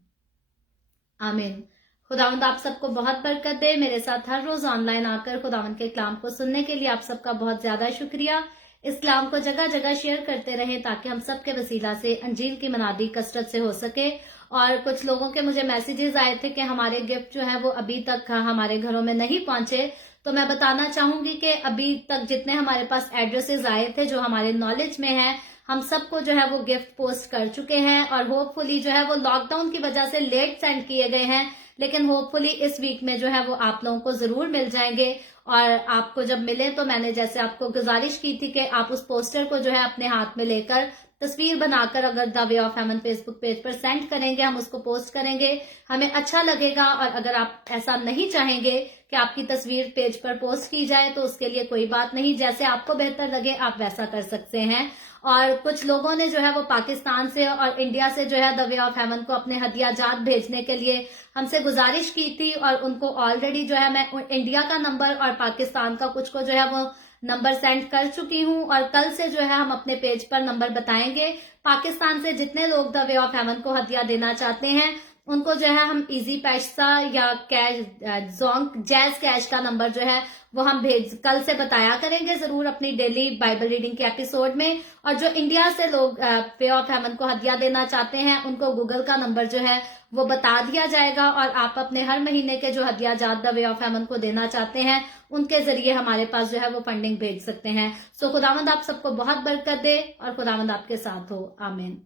आमीन। खुदावंद आप सबको बहुत बरकत दे। मेरे साथ हर रोज ऑनलाइन आकर खुदावंद के कलाम को सुनने के लिए आप सबका बहुत ज्यादा शुक्रिया। इस कलाम को जगह जगह शेयर करते रहें, ताकि हम सब के वसीला से अंजील की मनादी कसरत से हो सके। और कुछ लोगों के मुझे मैसेजेस आए थे कि हमारे गिफ्ट जो है वो अभी तक हमारे घरों में नहीं पहुंचे। तो मैं बताना चाहूंगी कि अभी तक जितने हमारे पास एड्रेसेस आए थे, जो हमारे नॉलेज में है, हम सबको जो है वो गिफ्ट पोस्ट कर चुके हैं। और होपफुली जो है वो लॉकडाउन की वजह से लेट सेंड किए गए हैं, लेकिन होपफुली इस वीक में जो है वो आप लोगों को जरूर मिल जाएंगे। और आपको जब मिले तो मैंने जैसे आपको गुजारिश की थी कि आप उस पोस्टर को जो है अपने हाथ में लेकर तस्वीर बनाकर अगर the way of heaven Facebook page पर सेंड करेंगे, हम उसको पोस्ट करेंगे, हमें अच्छा लगेगा। और अगर आप ऐसा नहीं चाहेंगे कि आपकी तस्वीर पेज पर पोस्ट की जाए, तो उसके लिए कोई बात नहीं, जैसे आपको बेहतर लगे आप वैसा कर सकते हैं। और कुछ लोगों ने जो है वो पाकिस्तान से और इंडिया से जो है द वे ऑफ हेवन को अपने हदिया जात भेजने के लिए हमसे गुजारिश की थी, और उनको ऑलरेडी जो है मैं इंडिया का नंबर और पाकिस्तान का कुछ को जो है वो नंबर सेंड कर चुकी हूँ। और कल से जो है हम अपने पेज पर नंबर बताएंगे। पाकिस्तान से जितने लोग द वे ऑफ हेवन को हदिया देना चाहते हैं, उनको जो है हम इजी पैसा या कैश, जोंक जैज कैश का नंबर जो है वो हम कल से बताया करेंगे जरूर अपनी डेली बाइबल रीडिंग के एपिसोड में। और जो इंडिया से लोग वे ऑफ हेवन को हदिया देना चाहते हैं, उनको गूगल का नंबर जो है वो बता दिया जाएगा, और आप अपने हर महीने के जो हदिया जात द वे ऑफ हेवन को देना चाहते हैं, उनके जरिए हमारे पास जो है वो फंडिंग भेज सकते हैं। सो खुदावंद आप सबको बहुत बरकत दे, और खुदावंद आपके साथ हो, आमीन।